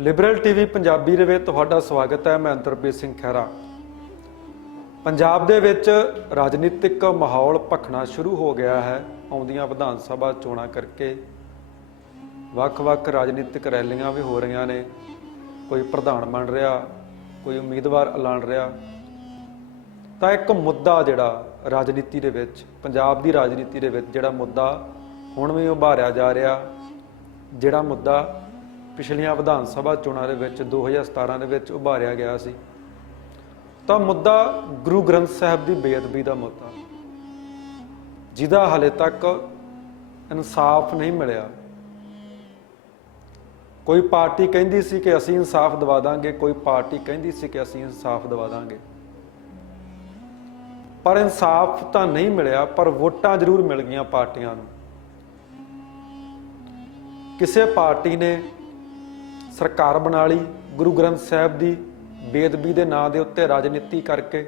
Liberal TV Punjabi ਦੇ ਵਿੱਚ ਤੁਹਾਡਾ ਸਵਾਗਤ ਹੈ। ਮੈਂ ਅੰਤਰਪ੍ਰੀਤ ਸਿੰਘ ਖਹਿਰਾ। ਪੰਜਾਬ ਦੇ ਵਿੱਚ ਰਾਜਨੀਤਿਕ ਮਾਹੌਲ ਭਖਣਾ ਸ਼ੁਰੂ ਹੋ ਗਿਆ ਹੈ। ਆਉਂਦੀਆਂ ਵਿਧਾਨ ਸਭਾ ਚੋਣਾਂ ਕਰਕੇ ਵੱਖ-ਵੱਖ ਰਾਜਨੀਤਿਕ ਰੈਲੀਆਂ ਵੀ ਹੋ ਰਹੀਆਂ ਨੇ। ਕੋਈ ਪ੍ਰਧਾਨ ਬਣ ਰਿਹਾ, ਕੋਈ ਉਮੀਦਵਾਰ ਐਲਾਨ ਰਿਹਾ। ਤਾਂ ਇੱਕ ਮੁੱਦਾ ਜਿਹੜਾ ਰਾਜਨੀਤੀ ਦੇ ਵਿੱਚ, ਪੰਜਾਬ ਦੀ ਰਾਜਨੀਤੀ ਦੇ ਵਿੱਚ ਜਿਹੜਾ ਮੁੱਦਾ ਹੁਣ ਵੀ ਉਭਾਰਿਆ ਜਾ ਰਿਹਾ, ਜਿਹੜਾ ਮੁੱਦਾ ਪਿਛਲੀਆਂ ਵਿਧਾਨ ਸਭਾ ਚੋਣਾਂ ਦੇ ਵਿੱਚ 2017 ਦੇ ਵਿੱਚ ਉਭਾਰਿਆ ਗਿਆ ਸੀ, ਤਾਂ ਮੁੱਦਾ ਗੁਰੂ ਗ੍ਰੰਥ ਸਾਹਿਬ ਦੀ ਬੇਅਦਬੀ ਦਾ ਮੁੱਦਾ, ਜਿਹਦਾ ਹਾਲੇ ਤੱਕ ਇਨਸਾਫ ਨਹੀਂ ਮਿਲਿਆ। ਕੋਈ ਪਾਰਟੀ ਕਹਿੰਦੀ ਸੀ ਕਿ ਅਸੀਂ ਇਨਸਾਫ ਦਿਵਾ ਦਾਂਗੇ, ਕੋਈ ਪਾਰਟੀ ਕਹਿੰਦੀ ਸੀ ਕਿ ਅਸੀਂ ਇਨਸਾਫ ਦਿਵਾ ਦਾਂਗੇ, ਪਰ ਇਨਸਾਫ ਤਾਂ ਨਹੀਂ ਮਿਲਿਆ। ਪਰ ਵੋਟਾਂ ਜ਼ਰੂਰ ਮਿਲ ਗਈਆਂ ਪਾਰਟੀਆਂ ਨੂੰ। ਕਿਸੇ ਪਾਰਟੀ ਨੇ ਸਰਕਾਰ ਬਣਾ ਲਈ ਗੁਰੂ ਗ੍ਰੰਥ ਸਾਹਿਬ ਦੀ ਬੇਅਦਬੀ ਦੇ ਨਾਂ ਦੇ ਉੱਤੇ ਰਾਜਨੀਤੀ ਕਰਕੇ।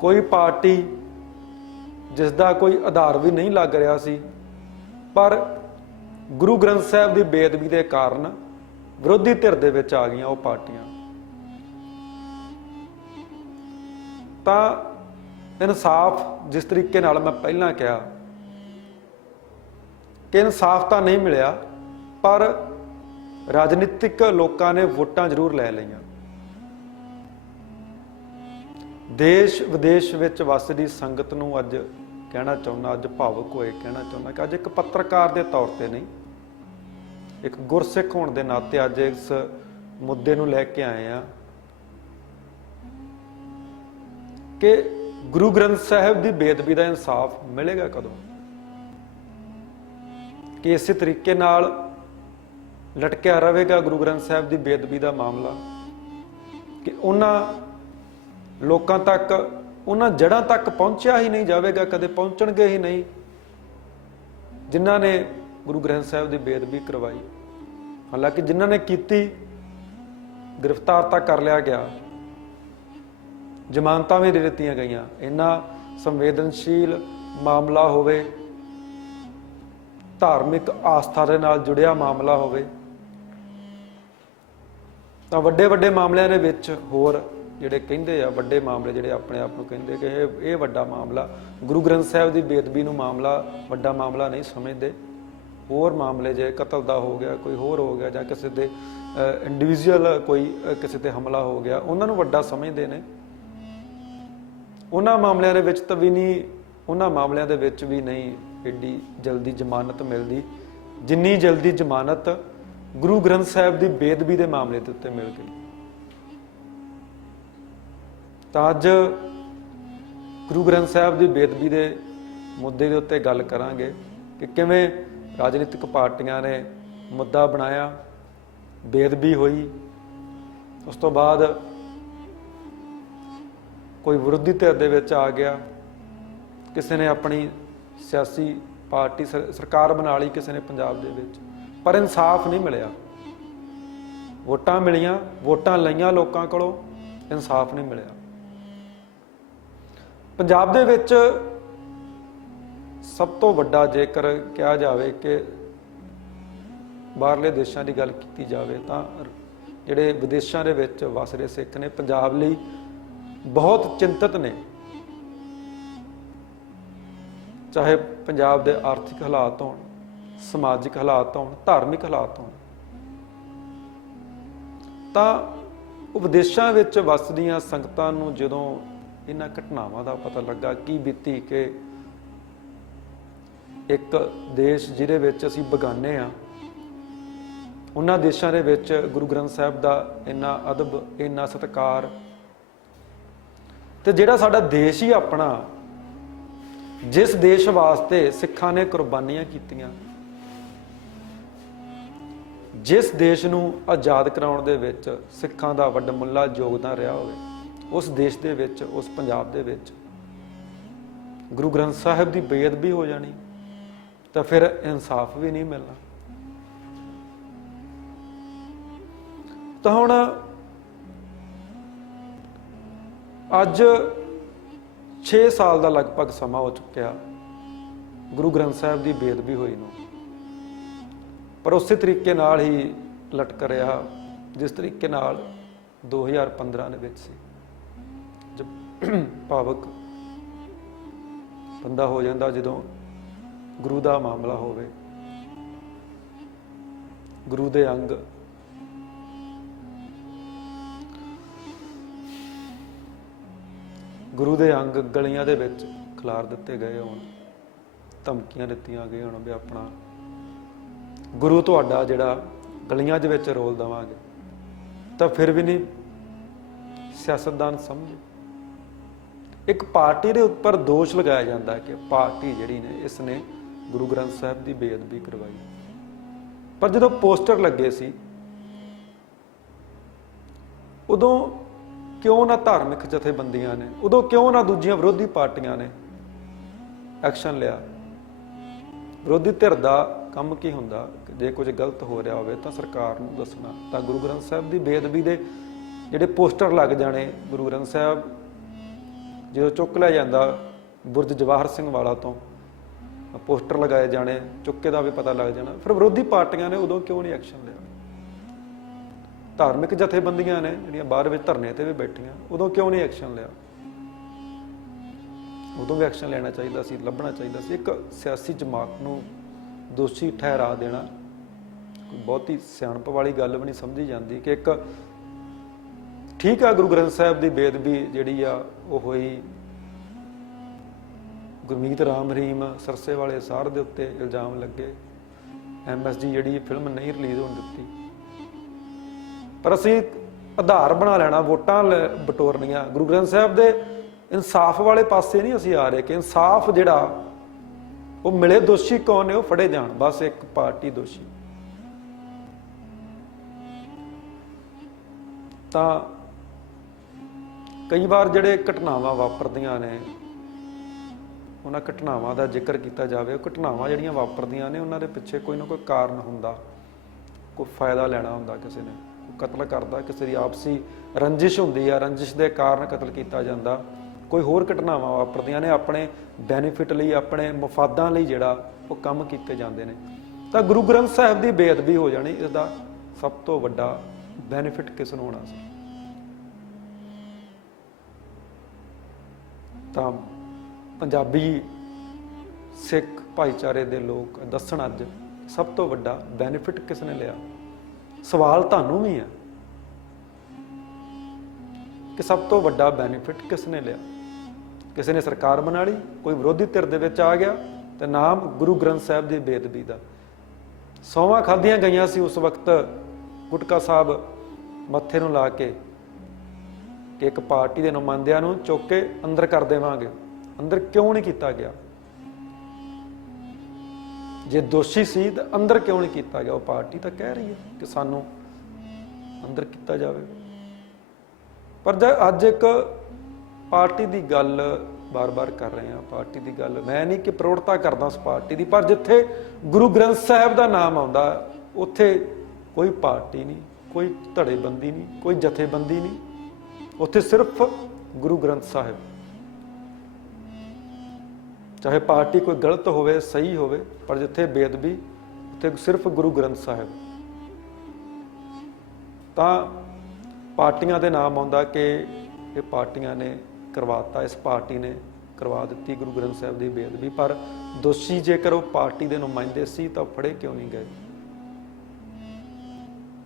ਕੋਈ ਪਾਰਟੀ ਜਿਸ ਦਾ ਕੋਈ ਆਧਾਰ ਵੀ ਨਹੀਂ ਲੱਗ ਰਿਹਾ ਸੀ, ਪਰ ਗੁਰੂ ਗ੍ਰੰਥ ਸਾਹਿਬ ਦੀ ਬੇਅਦਬੀ ਦੇ ਕਾਰਨ ਵਿਰੋਧੀ ਧਿਰ ਦੇ ਵਿੱਚ ਆ ਗਈਆਂ ਉਹ ਪਾਰਟੀਆਂ। ਤਾਂ ਇਨਸਾਫ, ਜਿਸ ਤਰੀਕੇ ਨਾਲ ਮੈਂ ਪਹਿਲਾਂ ਕਿਹਾ ਕਿ ਇਨਸਾਫ ਤਾਂ ਨਹੀਂ ਮਿਲਿਆ, ਪਰ ਰਾਜਨੀਤਿਕ ਲੋਕਾਂ ਨੇ ਵੋਟਾਂ ਜ਼ਰੂਰ ਲੈ ਲਈਆਂ। ਦੇਸ਼ ਵਿਦੇਸ਼ ਵਿੱਚ ਵੱਸਦੀ ਸੰਗਤ ਨੂੰ ਅੱਜ ਕਹਿਣਾ ਚਾਹੁੰਦਾ, ਅੱਜ ਭਾਵੁਕ ਹੋਏ ਕਹਿਣਾ ਚਾਹੁੰਦਾ ਕਿ ਅੱਜ ਇੱਕ ਪੱਤਰਕਾਰ ਦੇ ਤੌਰ ਤੇ ਨਹੀਂ, ਇੱਕ ਗੁਰਸਿੱਖ ਹੋਣ ਦੇ ਨਾਤੇ ਅੱਜ ਇਸ ਮੁੱਦੇ ਨੂੰ ਲੈ ਕੇ ਆਏ ਆ ਕਿ ਗੁਰੂ ਗ੍ਰੰਥ ਸਾਹਿਬ ਦੀ ਬੇਅਦਬੀ ਦਾ ਇਨਸਾਫ ਮਿਲੇਗਾ ਕਦੋਂ। ਕਿ ਇਸੇ ਤਰੀਕੇ ਨਾਲ ਲਟਕਿਆ ਰਹੇਗਾ ਗੁਰੂ ਗ੍ਰੰਥ ਸਾਹਿਬ ਦੀ ਬੇਅਦਬੀ ਦਾ ਮਾਮਲਾ, ਕਿ ਉਹਨਾਂ ਲੋਕਾਂ ਤੱਕ, ਉਹਨਾਂ ਜੜ੍ਹਾਂ ਤੱਕ ਪਹੁੰਚਿਆ ਹੀ ਨਹੀਂ ਜਾਵੇਗਾ, ਕਦੇ ਪਹੁੰਚਣਗੇ ਹੀ ਨਹੀਂ ਜਿਨ੍ਹਾਂ ਨੇ ਗੁਰੂ ਗ੍ਰੰਥ ਸਾਹਿਬ ਦੀ ਬੇਅਦਬੀ ਕਰਵਾਈ। ਹਾਲਾਂਕਿ ਜਿਨ੍ਹਾਂ ਨੇ ਕੀਤੀ ਗ੍ਰਿਫਤਾਰ ਤਾਂ ਕਰ ਲਿਆ ਗਿਆ, ਜ਼ਮਾਨਤਾਂ ਵੀ ਦੇ ਦਿੱਤੀਆਂ ਗਈਆਂ। ਇੰਨਾ ਸੰਵੇਦਨਸ਼ੀਲ ਮਾਮਲਾ ਹੋਵੇ, ਧਾਰਮਿਕ ਆਸਥਾ ਦੇ ਨਾਲ ਜੁੜਿਆ ਮਾਮਲਾ ਹੋਵੇ, ਤਾਂ ਵੱਡੇ ਵੱਡੇ ਮਾਮਲਿਆਂ ਦੇ ਵਿੱਚ ਹੋਰ ਜਿਹੜੇ ਕਹਿੰਦੇ ਆ, ਵੱਡੇ ਮਾਮਲੇ ਜਿਹੜੇ ਆਪਣੇ ਆਪ ਨੂੰ ਕਹਿੰਦੇ ਕਿ ਇਹ ਵੱਡਾ ਮਾਮਲਾ, ਗੁਰੂ ਗ੍ਰੰਥ ਸਾਹਿਬ ਦੀ ਬੇਅਦਬੀ ਨੂੰ ਮਾਮਲਾ ਵੱਡਾ ਮਾਮਲਾ ਨਹੀਂ ਸਮਝਦੇ। ਹੋਰ ਮਾਮਲੇ ਜੇ ਕਤਲ ਦਾ ਹੋ ਗਿਆ, ਕੋਈ ਹੋਰ ਹੋ ਗਿਆ, ਜਾਂ ਕਿਸੇ ਦੇ ਇੰਡੀਵਿਜੂਅਲ ਕੋਈ ਕਿਸੇ ਤੇ ਹਮਲਾ ਹੋ ਗਿਆ, ਉਹਨਾਂ ਨੂੰ ਵੱਡਾ ਸਮਝਦੇ ਨੇ। ਉਹਨਾਂ ਮਾਮਲਿਆਂ ਦੇ ਵਿੱਚ ਤਾਂ ਵੀ ਨਹੀਂ, ਉਹਨਾਂ ਮਾਮਲਿਆਂ ਦੇ ਵਿੱਚ ਵੀ ਨਹੀਂ ਏਡੀ ਜਲਦੀ ਜ਼ਮਾਨਤ ਮਿਲਦੀ ਜਿੰਨੀ ਜਲਦੀ ਜ਼ਮਾਨਤ ਗੁਰੂ ਗ੍ਰੰਥ ਸਾਹਿਬ ਦੀ ਬੇਅਦਬੀ ਦੇ ਮਾਮਲੇ ਦੇ ਉੱਤੇ ਮਿਲ ਗਈ। ਤਾਂ ਅੱਜ ਗੁਰੂ ਗ੍ਰੰਥ ਸਾਹਿਬ ਦੀ ਬੇਅਦਬੀ ਦੇ ਮੁੱਦੇ ਦੇ ਉੱਤੇ ਗੱਲ ਕਰਾਂਗੇ ਕਿ ਕਿਵੇਂ ਰਾਜਨੀਤਿਕ ਪਾਰਟੀਆਂ ਨੇ ਮੁੱਦਾ ਬਣਾਇਆ, ਬੇਅਦਬੀ ਹੋਈ, ਉਸ ਤੋਂ ਬਾਅਦ ਕੋਈ ਵਿਰੋਧੀ ਧਿਰ ਦੇ ਵਿੱਚ ਆ ਗਿਆ, ਕਿਸੇ ਨੇ ਆਪਣੀ ਸਿਆਸੀ ਪਾਰਟੀ ਸਰਕਾਰ ਬਣਾ ਲਈ ਕਿਸੇ ਨੇ ਪੰਜਾਬ ਦੇ ਵਿੱਚ, ਪਰ ਇਨਸਾਫ ਨਹੀਂ ਮਿਲਿਆ। ਵੋਟਾਂ ਮਿਲੀਆਂ, ਵੋਟਾਂ ਲਈਆਂ ਲੋਕਾਂ ਕੋਲੋਂ, ਇਨਸਾਫ ਨਹੀਂ ਮਿਲਿਆ। ਪੰਜਾਬ ਦੇ ਵਿੱਚ ਸਭ ਤੋਂ ਵੱਡਾ, ਜੇਕਰ ਕਿਹਾ ਜਾਵੇ ਕਿ ਬਾਹਰਲੇ ਦੇਸ਼ਾਂ ਦੀ ਗੱਲ ਕੀਤੀ ਜਾਵੇ, ਤਾਂ ਜਿਹੜੇ ਵਿਦੇਸ਼ਾਂ ਦੇ ਵਿੱਚ ਵਸ ਰਹੇ ਸਿੱਖ ਨੇ ਪੰਜਾਬ ਲਈ ਬਹੁਤ ਚਿੰਤਤ ਨੇ। ਚਾਹੇ ਪੰਜਾਬ ਦੇ ਆਰਥਿਕ ਹਾਲਾਤ ਹੋਣ, ਸਮਾਜਿਕ ਹਾਲਾਤ ਹੋਣ, ਧਾਰਮਿਕ ਹਾਲਾਤ ਹੋਣ, ਤਾਂ ਉਹ ਵਿਦੇਸ਼ਾਂ ਵਿੱਚ ਵਸਦੀਆਂ ਸੰਗਤਾਂ ਨੂੰ ਜਦੋਂ ਇਹਨਾਂ ਘਟਨਾਵਾਂ ਦਾ ਪਤਾ ਲੱਗਾ, ਕੀ ਬੀਤੀ ਕਿ ਇੱਕ ਦੇਸ਼ ਜਿਹਦੇ ਵਿੱਚ ਅਸੀਂ ਬੇਗਾਨੇ ਆ, ਉਹਨਾਂ ਦੇਸ਼ਾਂ ਦੇ ਵਿੱਚ ਗੁਰੂ ਗ੍ਰੰਥ ਸਾਹਿਬ ਦਾ ਇੰਨਾ ਅਦਬ, ਇੰਨਾ ਸਤਿਕਾਰ, ਤੇ ਜਿਹੜਾ ਸਾਡਾ ਦੇਸ਼ ਹੀ ਆਪਣਾ, ਜਿਸ ਦੇਸ਼ ਵਾਸਤੇ ਸਿੱਖਾਂ ਨੇ ਕੁਰਬਾਨੀਆਂ ਕੀਤੀਆਂ, ਜਿਸ ਦੇਸ਼ ਨੂੰ ਆਜ਼ਾਦ ਕਰਾਉਣ ਦੇ ਵਿੱਚ ਸਿੱਖਾਂ ਦਾ ਵੱਡਮੁੱਲਾ ਯੋਗਦਾਨ ਰਿਹਾ ਹੋਵੇ, ਉਸ ਦੇਸ਼ ਦੇ ਵਿੱਚ, ਉਸ ਪੰਜਾਬ ਦੇ ਵਿੱਚ ਗੁਰੂ ਗ੍ਰੰਥ ਸਾਹਿਬ ਦੀ ਬੇਅਦਬੀ ਹੋ ਜਾਣੀ, ਤਾਂ ਫਿਰ ਇਨਸਾਫ ਵੀ ਨਹੀਂ ਮਿਲਣਾ। ਤਾਂ ਹੁਣ ਅੱਜ 6 ਸਾਲ ਦਾ ਲਗਭਗ ਸਮਾਂ ਹੋ ਚੁੱਕਿਆ ਗੁਰੂ ਗ੍ਰੰਥ ਸਾਹਿਬ ਦੀ ਬੇਅਦਬੀ ਹੋਈ ਨੂੰ। ਪਰ ਉਸੇ ਤਰੀਕੇ ਨਾਲ ਹੀ ਲਟਕ ਰਿਹਾ ਜਿਸ ਤਰੀਕੇ ਨਾਲ 2015 ਦੇ ਵਿੱਚ ਸੀ। ਜਦ ਭਾਵਕ ਬੰਦਾ ਹੋ ਜਾਂਦਾ ਜਦੋਂ ਗੁਰੂ ਦਾ ਮਾਮਲਾ ਹੋਵੇ, ਗੁਰੂ ਦੇ ਅੰਗ ਗਲੀਆਂ ਦੇ ਵਿੱਚ ਖਿਲਾਰ ਦਿੱਤੇ ਗਏ ਹੋਣ, ਧਮਕੀਆਂ ਦਿੱਤੀਆਂ ਗਈਆਂ ਹੋਣ ਵੀ ਆਪਣਾ ਗੁਰੂ ਤੁਹਾਡਾ ਜਿਹੜਾ ਗਲੀਆਂ ਦੇ ਵਿੱਚ ਰੋਲ ਦੇਵਾਂਗੇ, ਤਾਂ ਫਿਰ ਵੀ ਨਹੀਂ ਸਿਆਸਤਦਾਨ ਸਮਝੇ। ਇੱਕ ਪਾਰਟੀ ਦੇ ਉੱਪਰ ਦੋਸ਼ ਲਗਾਇਆ ਜਾਂਦਾ ਕਿ ਪਾਰਟੀ ਜਿਹੜੀ ਨੇ ਇਸ ਨੇ ਗੁਰੂ ਗ੍ਰੰਥ ਸਾਹਿਬ ਦੀ ਬੇਅਦਬੀ ਕਰਵਾਈ। ਪਰ ਜਦੋਂ ਪੋਸਟਰ ਲੱਗੇ ਸੀ ਉਦੋਂ ਕਿਉਂ ਨਾ ਧਾਰਮਿਕ ਜਥੇਬੰਦੀਆਂ ਨੇ, ਉਦੋਂ ਕਿਉਂ ਨਾ ਦੂਜੀਆਂ ਵਿਰੋਧੀ ਪਾਰਟੀਆਂ ਨੇ ਐਕਸ਼ਨ ਲਿਆ। ਵਿਰੋਧੀ ਧਿਰ ਦਾ ਕੰਮ ਕੀ ਹੁੰਦਾ ਕਿ ਜੇ ਕੁਝ ਗਲਤ ਹੋ ਰਿਹਾ ਹੋਵੇ ਤਾਂ ਸਰਕਾਰ ਨੂੰ ਦੱਸਣਾ। ਤਾਂ ਗੁਰੂ ਗ੍ਰੰਥ ਸਾਹਿਬ ਦੀ ਬੇਅਦਬੀ ਦੇ ਜਿਹੜੇ ਪੋਸਟਰ ਲੱਗ ਜਾਣੇ, ਗੁਰੂ ਗ੍ਰੰਥ ਸਾਹਿਬ ਜਦੋਂ ਚੁੱਕ ਲਿਆ ਜਾਂਦਾ ਬੁਰਜ ਜਵਾਹਰ ਸਿੰਘ ਵਾਲਾ ਤੋਂ ਪੋਸਟਰ ਲਗਾਏ ਜਾਣੇ, ਚੁੱਕੇ ਦਾ ਵੀ ਪਤਾ ਲੱਗ ਜਾਣਾ। ਫਿਰ ਵਿਰੋਧੀ ਪਾਰਟੀਆਂ ਨੇ ਉਦੋਂ ਕਿਉਂ ਨਹੀਂ ਐਕਸ਼ਨ ਲਿਆ? ਧਾਰਮਿਕ ਜਥੇਬੰਦੀਆਂ ਨੇ ਜਿਹੜੀਆਂ ਬਾਹਰ ਵਿੱਚ ਧਰਨੇ ਤੇ ਵੀ ਬੈਠੀਆਂ, ਉਦੋਂ ਕਿਉਂ ਨਹੀਂ ਐਕਸ਼ਨ ਲਿਆ? ਉਦੋਂ ਵੀ ਐਕਸ਼ਨ ਲੈਣਾ ਚਾਹੀਦਾ ਸੀ, ਲੱਭਣਾ ਚਾਹੀਦਾ ਸੀ। ਇੱਕ ਸਿਆਸੀ ਜਮਾਤ ਨੂੰ ਦੋਸ਼ੀ ਠਹਿਰਾ ਦੇਣਾ ਕੋਈ ਬਹੁਤੀ ਸਿਆਣਪ ਵਾਲੀ ਗੱਲ ਵੀ ਨਹੀਂ ਸਮਝੀ ਜਾਂਦੀ ਕਿ ਇੱਕ ਠੀਕ ਆ ਗੁਰੂ ਗ੍ਰੰਥ ਸਾਹਿਬ ਦੀ ਬੇਅਦਬੀ ਜਿਹੜੀ ਆ ਉਹ ਹੋਈ, ਗੁਰਮੀਤ ਰਾਮ ਰਹੀਮ ਸਰਸੇ ਵਾਲੇ ਸਾਰ ਦੇ ਉੱਤੇ ਇਲਜ਼ਾਮ ਲੱਗੇ, MSG ਜਿਹੜੀ ਫਿਲਮ ਨਹੀਂ ਰਿਲੀਜ਼ ਹੋਣ ਦਿੱਤੀ, ਪਰ ਅਸੀਂ ਆਧਾਰ ਬਣਾ ਲੈਣਾ ਵੋਟਾਂ ਬਟੋਰਨੀਆਂ। ਗੁਰੂ ਗ੍ਰੰਥ ਸਾਹਿਬ ਦੇ ਇਨਸਾਫ ਵਾਲੇ ਪਾਸੇ ਨਹੀਂ ਅਸੀਂ ਆ ਰਹੇ ਕਿ ਇਨਸਾਫ ਜਿਹੜਾ ਉਹ ਮਿਲੇ, ਦੋਸ਼ੀ ਕੌਣ ਨੇ ਉਹ ਫੜੇ ਜਾਣ, ਬਸ ਇੱਕ ਪਾਰਟੀ ਦੋਸ਼ੀ। ਤਾਂ ਕਈ ਵਾਰ ਜਿਹੜੇ ਘਟਨਾਵਾਂ ਵਾਪਰਦੀਆਂ ਨੇ ਉਹਨਾਂ ਘਟਨਾਵਾਂ ਦਾ ਜ਼ਿਕਰ ਕੀਤਾ ਜਾਵੇ। ਉਹ ਘਟਨਾਵਾਂ ਜਿਹੜੀਆਂ ਵਾਪਰਦੀਆਂ ਨੇ ਉਹਨਾਂ ਦੇ ਪਿੱਛੇ ਕੋਈ ਨਾ ਕੋਈ ਕਾਰਨ ਹੁੰਦਾ, ਕੋਈ ਫਾਇਦਾ ਲੈਣਾ ਹੁੰਦਾ, ਕਿਸੇ ਨੇ ਕਤਲ ਕਰਦਾ, ਕਿਸੇ ਦੀ ਆਪਸੀ ਰੰਜਿਸ਼ ਹੁੰਦੀ ਆ, ਰੰਜਿਸ਼ ਦੇ ਕਾਰਨ ਕਤਲ ਕੀਤਾ ਜਾਂਦਾ। ਕੋਈ ਹੋਰ ਘਟਨਾਵਾਂ ਵਾਪਰਦੀਆਂ ਨੇ ਆਪਣੇ ਬੈਨੀਫਿਟ ਲਈ, ਆਪਣੇ ਮਫਾਦਾਂ ਲਈ ਜਿਹੜਾ ਉਹ ਕੰਮ ਕੀਤੇ ਜਾਂਦੇ ਨੇ। ਤਾਂ ਗੁਰੂ ਗ੍ਰੰਥ ਸਾਹਿਬ ਦੀ ਬੇਅਦਬੀ ਹੋ ਜਾਣੀ, ਇਸ ਦਾ ਸਭ ਤੋਂ ਵੱਡਾ ਬੈਨੀਫਿਟ ਕਿਸ ਨੂੰ ਹੋਣਾ ਸੀ? ਤਾਂ ਪੰਜਾਬੀ ਸਿੱਖ ਭਾਈਚਾਰੇ ਦੇ ਲੋਕ ਦੱਸਣ ਅੱਜ ਸਭ ਤੋਂ ਵੱਡਾ ਬੈਨੀਫਿਟ ਕਿਸ ਨੇ ਲਿਆ। ਸਵਾਲ ਤੁਹਾਨੂੰ ਵੀ ਹੈ ਕਿ ਸਭ ਤੋਂ ਵੱਡਾ ਬੈਨੀਫਿਟ ਕਿਸ ਨੇ ਲਿਆ? ਕਿਸੇ ਨੇ ਸਰਕਾਰ ਬਣਾ ਲਈ, ਕੋਈ ਵਿਰੋਧੀ ਧਿਰ ਦੇ ਵਿੱਚ ਆ ਗਿਆ ਤੇ ਨਾਮ ਗੁਰੂ ਗ੍ਰੰਥ ਸਾਹਿਬ ਦੀ ਬੇਅਦਬੀ ਦਾ। ਸੌਵਾਂ ਖਾਧੀਆਂ ਗਈਆਂ ਸੀ ਉਸ ਵਕਤ ਗੁਟਕਾ ਸਾਹਿਬ ਮੱਥੇ ਨੂੰ ਲਾ ਕੇ ਕਿ ਇੱਕ ਪਾਰਟੀ ਦੇ ਨੁਮਾਇੰਦਿਆਂ ਨੂੰ ਚੁੱਕ ਕੇ ਅੰਦਰ ਕਰ ਦੇਵਾਂਗੇ। ਅੰਦਰ ਕਿਉਂ ਨਹੀਂ ਕੀਤਾ ਗਿਆ? ਜੇ ਦੋਸ਼ੀ ਸੀ ਤਾਂ ਅੰਦਰ ਕਿਉਂ ਨਹੀਂ ਕੀਤਾ ਗਿਆ? ਉਹ ਪਾਰਟੀ ਤਾਂ ਕਹਿ ਰਹੀ ਹੈ ਕਿ ਸਾਨੂੰ ਅੰਦਰ ਕੀਤਾ ਜਾਵੇ। ਪਰ ਅੱਜ ਇੱਕ ਪਾਰਟੀ ਦੀ ਗੱਲ ਬਾਰ-ਬਾਰ ਕਰ ਰਹੇ ਹਾਂ, ਪਾਰਟੀ ਦੀ ਗੱਲ ਮੈਂ ਨਹੀਂ ਕਿ ਪ੍ਰੋੜਤਾ ਕਰਦਾ ਉਸ ਪਾਰਟੀ ਦੀ, ਪਰ ਜਿੱਥੇ ਗੁਰੂ ਗ੍ਰੰਥ ਸਾਹਿਬ ਦਾ ਨਾਮ ਆਉਂਦਾ ਉੱਥੇ ਕੋਈ ਪਾਰਟੀ ਨਹੀਂ, ਕੋਈ ਧੜੇਬੰਦੀ ਨਹੀਂ, ਕੋਈ ਜਥੇਬੰਦੀ ਨਹੀਂ, ਉੱਥੇ ਸਿਰਫ ਗੁਰੂ ਗ੍ਰੰਥ ਸਾਹਿਬ। ਚਾਹੇ ਪਾਰਟੀ ਕੋਈ ਗਲਤ ਹੋਵੇ ਸਹੀ ਹੋਵੇ, ਪਰ ਜਿੱਥੇ ਬੇਅਦਬੀ ਉੱਥੇ ਸਿਰਫ ਗੁਰੂ ਗ੍ਰੰਥ ਸਾਹਿਬ। ਤਾਂ ਪਾਰਟੀਆਂ ਦੇ ਨਾਮ ਆਉਂਦਾ ਕਿ ਇਹ ਪਾਰਟੀਆਂ ਨੇ ਕਰਵਾਤਾ, ਇਸ ਪਾਰਟੀ ਨੇ ਕਰਵਾ ਦਿੱਤੀ ਗੁਰੂ ਗ੍ਰੰਥ ਸਾਹਿਬ ਦੀ ਬੇਅਦਬੀ। ਪਰ ਦੋਸ਼ੀ ਜੇਕਰ ਉਹ ਪਾਰਟੀ ਦੇ ਨੁਮਾਇੰਦੇ ਸੀ ਤਾਂ ਫੜੇ ਕਿਉਂ ਨਹੀਂ ਗਏ?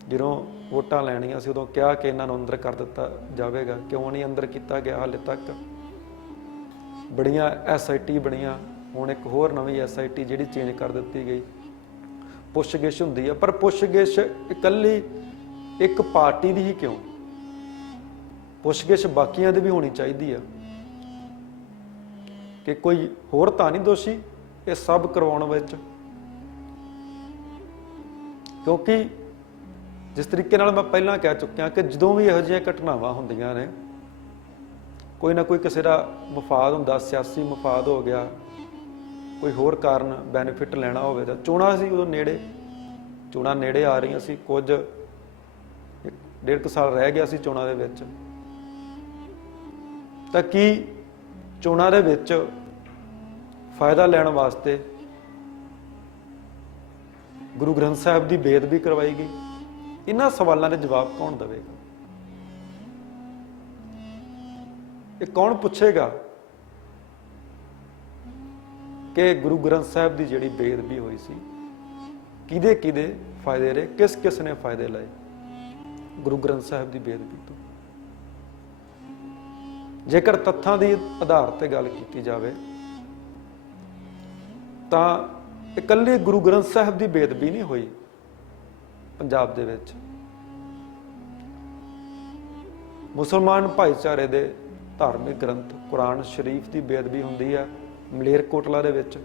ਜਦੋਂ ਵੋਟਾਂ ਲੈਣੀਆਂ ਸੀ ਉਦੋਂ ਕਿਹਾ ਕਿ ਇਹਨਾਂ ਨੂੰ ਅੰਦਰ ਕਰ ਦਿੱਤਾ ਜਾਵੇਗਾ, ਕਿਉਂ ਨਹੀਂ ਅੰਦਰ ਕੀਤਾ ਗਿਆ? ਹਾਲੇ ਤੱਕ ਬੜੀਆਂ SIT ਬਣੀਆਂ, ਹੁਣ ਇੱਕ ਹੋਰ ਨਵੀਂ SIT ਜਿਹੜੀ ਚੇਂਜ ਕਰ ਦਿੱਤੀ ਗਈ। ਪੁੱਛਗਿੱਛ ਹੁੰਦੀ ਆ, ਪਰ ਪੁੱਛਗਿੱਛ ਇਕੱਲੀ ਇੱਕ ਪਾਰਟੀ ਦੀ ਹੀ ਕਿਉਂ? ਪੁੱਛਗਿੱਛ ਬਾਕੀਆਂ ਦੀ ਵੀ ਹੋਣੀ ਚਾਹੀਦੀ ਆ ਕਿ ਕੋਈ ਹੋਰ ਤਾਂ ਨਹੀਂ ਦੋਸ਼ੀ ਇਹ ਸਭ ਕਰਵਾਉਣ ਵਿੱਚ। ਕਿਉਂਕਿ ਜਿਸ ਤਰੀਕੇ ਨਾਲ ਮੈਂ ਪਹਿਲਾਂ ਕਹਿ ਚੁੱਕਿਆ ਕਿ ਜਦੋਂ ਵੀ ਇਹੋ ਜਿਹੀਆਂ ਘਟਨਾਵਾਂ ਹੁੰਦੀਆਂ ਨੇ ਕੋਈ ਨਾ ਕੋਈ ਕਿਸੇ ਦਾ ਮਫਾਦ ਹੁੰਦਾ, ਸਿਆਸੀ ਮਫਾਦ ਹੋ ਗਿਆ, ਕੋਈ ਹੋਰ ਕਾਰਨ ਬੈਨੀਫਿਟ ਲੈਣਾ ਹੋਵੇ। ਤਾਂ ਚੋਣਾਂ ਸੀ ਉਦੋਂ ਨੇੜੇ, ਚੋਣਾਂ ਨੇੜੇ ਆ ਰਹੀਆਂ ਸੀ, ਕੁਝ 1.5 ਸਾਲ ਰਹਿ ਗਿਆ ਸੀ ਚੋਣਾਂ ਦੇ ਵਿੱਚ। ਤਾਂ ਕੀ ਚੋਣਾਂ ਦੇ ਵਿੱਚ ਫਾਇਦਾ ਲੈਣ ਵਾਸਤੇ ਗੁਰੂ ਗ੍ਰੰਥ ਸਾਹਿਬ ਦੀ ਬੇਅਦਬੀ ਕਰਵਾਈ ਗਈ। ਇਹਨਾਂ ਸਵਾਲਾਂ ਦੇ ਜਵਾਬ ਕੌਣ ਦੇਵੇਗਾ? ਇਹ ਕੌਣ ਪੁੱਛੇਗਾ ਕਿ ਗੁਰੂ ਗ੍ਰੰਥ ਸਾਹਿਬ ਦੀ ਜਿਹੜੀ ਬੇਅਦਬੀ ਹੋਈ ਸੀ, ਕਿਹਦੇ ਕਿਹਦੇ ਫਾਇਦੇ ਰਹੇ, ਕਿਸ ਕਿਸ ਨੇ ਫਾਇਦੇ ਲਏ ਗੁਰੂ ਗ੍ਰੰਥ ਸਾਹਿਬ ਦੀ ਬੇਅਦਬੀ ਤੋਂ? ਜੇਕਰ ਤੱਥਾਂ ਦੇ ਆਧਾਰ ਤੇ ਗੱਲ ਕੀਤੀ ਜਾਵੇ ਤਾਂ ਇਕੱਲੀ ਗੁਰੂ ਗ੍ਰੰਥ ਸਾਹਿਬ ਦੀ ਬੇਅਦਬੀ ਨਹੀਂ ਹੋਈ ਪੰਜਾਬ ਦੇ ਵਿੱਚ। ਮੁਸਲਮਾਨ ਭਾਈਚਾਰੇ ਦੇ ਧਾਰਮਿਕ ਗ੍ਰੰਥ ਕੁਰਾਨ ਸ਼ਰੀਫ ਦੀ ਬੇਅਦਬੀ ਹੁੰਦੀ ਹੈ ਮਲੇਰਕੋਟਲਾ ਦੇ ਵਿੱਚ।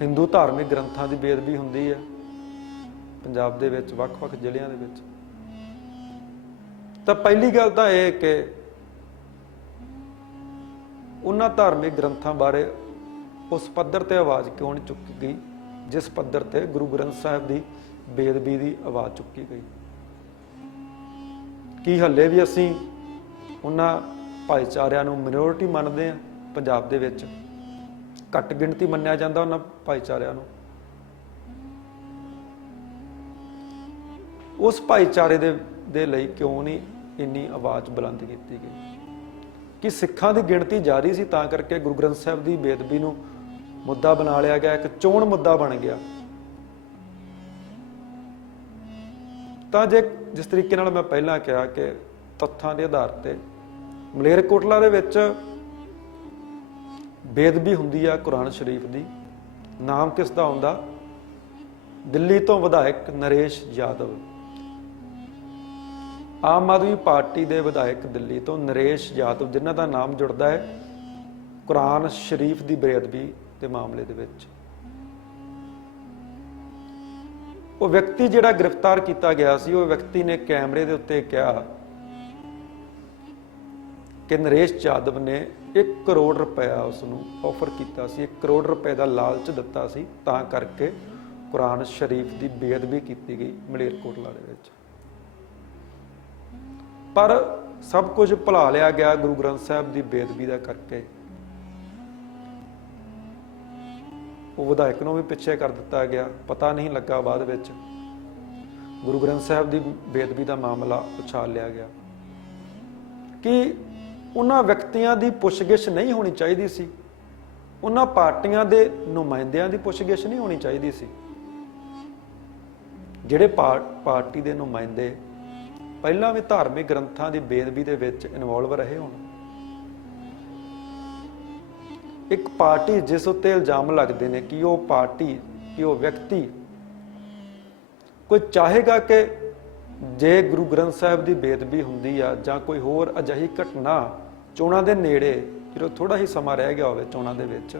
ਹਿੰਦੂ ਧਾਰਮਿਕ ਗ੍ਰੰਥਾਂ ਦੀ ਬੇਅਦਬੀ ਹੁੰਦੀ ਹੈ ਪੰਜਾਬ ਦੇ ਵਿੱਚ ਵੱਖ-ਵੱਖ ਜ਼ਿਲ੍ਹਿਆਂ ਦੇ ਵਿੱਚ। ਤਾਂ ਪਹਿਲੀ ਗੱਲ ਤਾਂ ਇਹ ਕਿ ਉਹਨਾਂ ਧਾਰਮਿਕ ਗ੍ਰੰਥਾਂ ਬਾਰੇ ਉਸ ਪੱਧਰ ਤੇ ਆਵਾਜ਼ ਕਿਉਂ ਨਹੀਂ ਚੁੱਕੀ ਗਈ ਜਿਸ ਪੱਧਰ ਤੇ ਗੁਰੂ ਗ੍ਰੰਥ ਸਾਹਿਬ ਦੀ ਬੇਅਦਬੀ ਦੀ ਆਵਾਜ਼ ਚੁੱਕੀ ਗਈ? ਕੀ ਹੱਲੇ ਵੀ ਅਸੀਂ ਉਹਨਾਂ ਭਾਈਚਾਰਿਆਂ ਨੂੰ ਮਿਨੋਰਿਟੀ ਮੰਨਦੇ ਹਾਂ ਪੰਜਾਬ ਦੇ ਵਿੱਚ? ਘੱਟ ਗਿਣਤੀ ਮੰਨਿਆ ਜਾਂਦਾ ਉਹਨਾਂ ਭਾਈਚਾਰਿਆਂ ਨੂੰ। ਉਸ ਭਾਈਚਾਰੇ ਦੇ ਲਈ ਕਿਉਂ ਨਹੀਂ ਇੰਨੀ ਆਵਾਜ਼ ਬੁਲੰਦ ਕੀਤੀ ਗਈ? ਕਿ ਸਿੱਖਾਂ ਦੀ ਗਿਣਤੀ ਜ਼ਿਆਦਾ ਸੀ ਤਾਂ ਕਰਕੇ ਗੁਰੂ ਗ੍ਰੰਥ ਸਾਹਿਬ ਦੀ ਬੇਅਦਬੀ ਨੂੰ ਮੁੱਦਾ ਬਣਾ ਲਿਆ ਗਿਆ, ਇੱਕ ਚੋਣ ਮੁੱਦਾ ਬਣ ਗਿਆ। ਤਾਂ ਜਿਸ ਤਰੀਕੇ ਨਾਲ ਮੈਂ ਪਹਿਲਾਂ ਕਿਹਾ ਕਿ ਤੱਥਾਂ ਦੇ ਆਧਾਰ ਤੇ ਮਲੇਰਕੋਟਲਾ ਦੇ ਵਿੱਚ ਬੇਅਦਬੀ ਹੁੰਦੀ ਆ ਕੁਰਾਨ ਸ਼ਰੀਫ ਦੀ। ਨਾਮ ਕਿਸ ਦਾ ਹੁੰਦਾ? ਦਿੱਲੀ ਤੋਂ ਵਿਧਾਇਕ ਨਰੇਸ਼ ਯਾਦਵ, ਆਮ ਆਦਮੀ ਪਾਰਟੀ ਦੇ ਵਿਧਾਇਕ ਦਿੱਲੀ ਤੋਂ ਨਰੇਸ਼ ਯਾਦਵ, ਜਿਨ੍ਹਾਂ ਦਾ ਨਾਮ ਜੁੜਦਾ ਹੈ ਕੁਰਾਨ ਸ਼ਰੀਫ ਦੀ ਬੇਅਦਬੀ ਦੇ ਮਾਮਲੇ ਦੇ ਵਿੱਚ। ਉਹ ਵਿਅਕਤੀ ਜਿਹੜਾ ਗ੍ਰਿਫਤਾਰ ਕੀਤਾ ਗਿਆ ਸੀ, ਉਹ ਵਿਅਕਤੀ ਨੇ ਕੈਮਰੇ ਦੇ ਉੱਤੇ ਕਿਹਾ ਕਿ ਨਰੇਸ਼ ਯਾਦਵ ਨੇ 1 ਕਰੋੜ ਰੁਪਇਆ ਉਸ ਨੂੰ ਆਫਰ ਕੀਤਾ ਸੀ, 1 ਕਰੋੜ ਰੁਪਏ ਦਾ ਲਾਲਚ ਦਿੱਤਾ ਸੀ, ਤਾਂ ਕਰਕੇ ਕੁਰਾਨ ਸ਼ਰੀਫ ਦੀ ਬੇਅਦਬੀ ਕੀਤੀ ਗਈ ਮਲੇਰਕੋਟਲਾ ਦੇ ਵਿੱਚ। ਪਰ ਸਭ ਕੁਝ ਭੁਲਾ ਲਿਆ ਗਿਆ ਗੁਰੂ ਗ੍ਰੰਥ ਸਾਹਿਬ ਦੀ ਬੇਅਦਬੀ ਦਾ ਕਰਕੇ। ਉਹ ਵਿਧਾਇਕ ਨੂੰ ਵੀ ਪਿੱਛੇ ਕਰ ਦਿੱਤਾ ਗਿਆ। ਪਤਾ ਨਹੀਂ ਲੱਗਾ ਬਾਅਦ ਵਿੱਚ ਗੁਰੂ ਗ੍ਰੰਥ ਸਾਹਿਬ ਦੀ ਬੇਅਦਬੀ ਦਾ ਮਾਮਲਾ ਉਛਾਲ ਲਿਆ ਗਿਆ। ਕਿ ਉਹਨਾਂ ਵਿਅਕਤੀਆਂ ਦੀ ਪੁੱਛਗਿੱਛ ਨਹੀਂ ਹੋਣੀ ਚਾਹੀਦੀ ਸੀ, ਉਹਨਾਂ ਪਾਰਟੀਆਂ ਦੇ ਨੁਮਾਇੰਦਿਆਂ ਦੀ ਪੁੱਛਗਿੱਛ ਨਹੀਂ ਹੋਣੀ ਚਾਹੀਦੀ ਸੀ, ਜਿਹੜੇ ਪਾਰਟੀ ਦੇ ਨੁਮਾਇੰਦੇ ਪਹਿਲਾਂ ਵੀ ਧਾਰਮਿਕ ਗ੍ਰੰਥਾਂ ਦੀ ਬੇਅਦਬੀ ਦੇ ਵਿੱਚ ਇਨਵੋਲਵ ਰਹੇ ਹੋਣ। ਇੱਕ ਪਾਰਟੀ ਜਿਸ ਉੱਤੇ ਇਲਜ਼ਾਮ ਲੱਗਦੇ ਨੇ ਕਿ ਉਹ ਪਾਰਟੀ, ਕਿ ਉਹ ਵਿਅਕਤੀ ਕੋਈ ਚਾਹੇਗਾ ਕਿ ਜੇ ਗੁਰੂ ਗ੍ਰੰਥ ਸਾਹਿਬ ਦੀ ਬੇਅਦਬੀ ਹੁੰਦੀ ਆ ਜਾਂ ਕੋਈ ਹੋਰ ਅਜਿਹੀ ਘਟਨਾ ਚੋਣਾਂ ਦੇ ਨੇੜੇ, ਜਦੋਂ ਥੋੜਾ ਹੀ ਸਮਾਂ ਰਹਿ ਗਿਆ ਹੋਵੇ ਚੋਣਾਂ ਦੇ ਵਿੱਚ,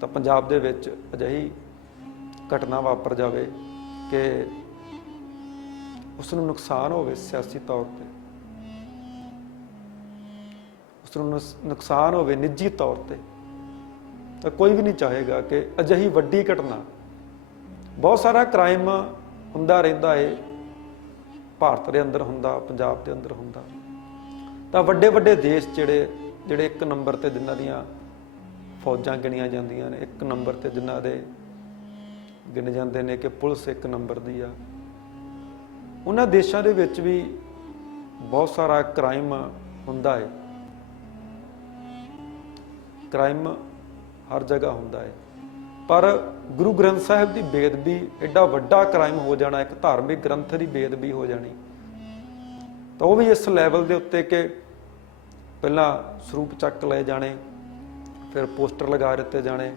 ਤਾਂ ਪੰਜਾਬ ਦੇ ਵਿੱਚ ਅਜਿਹੀ ਘਟਨਾ ਵਾਪਰ ਜਾਵੇ ਕਿ ਉਸ ਨੂੰ ਨੁਕਸਾਨ ਹੋਵੇ ਸਿਆਸੀ ਤੌਰ ਤੇ, ਉਸ ਨੂੰ ਨੁਕਸਾਨ ਹੋਵੇ ਨਿੱਜੀ ਤੌਰ ਤੇ, ਤਾਂ ਕੋਈ ਵੀ ਨਹੀਂ ਚਾਹੇਗਾ ਕਿ ਅਜਿਹੀ ਵੱਡੀ ਘਟਨਾ। ਬਹੁਤ ਸਾਰਾ ਕ੍ਰਾਈਮ ਹੁੰਦਾ ਰਹਿੰਦਾ ਹੈ ਭਾਰਤ ਦੇ ਅੰਦਰ, ਹੁੰਦਾ ਪੰਜਾਬ ਦੇ ਅੰਦਰ ਹੁੰਦਾ। ਤਾਂ ਵੱਡੇ ਵੱਡੇ ਦੇਸ਼ ਜਿਹੜੇ 1 ਨੰਬਰ ਤੇ ਜਿਨ੍ਹਾਂ ਦੀਆਂ ਫੌਜਾਂ ਗਿਣੀਆਂ ਜਾਂਦੀਆਂ ਨੇ, 1 ਨੰਬਰ ਤੇ ਜਿਨ੍ਹਾਂ ਦੇ ਗਿਣੇ ਜਾਂਦੇ ਨੇ ਕਿ ਪੁਲਿਸ 1 ਨੰਬਰ ਦੀ ਆ, ਉਹਨਾਂ ਦੇਸ਼ਾਂ ਦੇ ਵਿੱਚ ਵੀ ਬਹੁਤ ਸਾਰਾ ਕ੍ਰਾਈਮ ਹੁੰਦਾ ਹੈ। ਕ੍ਰਾਈਮ ਹਰ ਜਗ੍ਹਾ ਹੁੰਦਾ ਹੈ, ਪਰ ਗੁਰੂ ਗ੍ਰੰਥ ਸਾਹਿਬ ਦੀ ਬੇਅਦਬੀ ਐਡਾ ਵੱਡਾ ਕ੍ਰਾਈਮ ਹੋ ਜਾਣਾ, ਇੱਕ ਧਾਰਮਿਕ ਗ੍ਰੰਥ ਦੀ ਬੇਅਦਬੀ ਹੋ ਜਾਣੀ, ਤਾਂ ਉਹ ਵੀ ਇਸ ਲੈਵਲ ਦੇ ਉੱਤੇ ਕਿ ਪਹਿਲਾਂ ਸਰੂਪ ਚੱਕ ਲਏ ਜਾਣੇ, ਫਿਰ ਪੋਸਟਰ ਲਗਾ ਦਿੱਤੇ ਜਾਣੇ,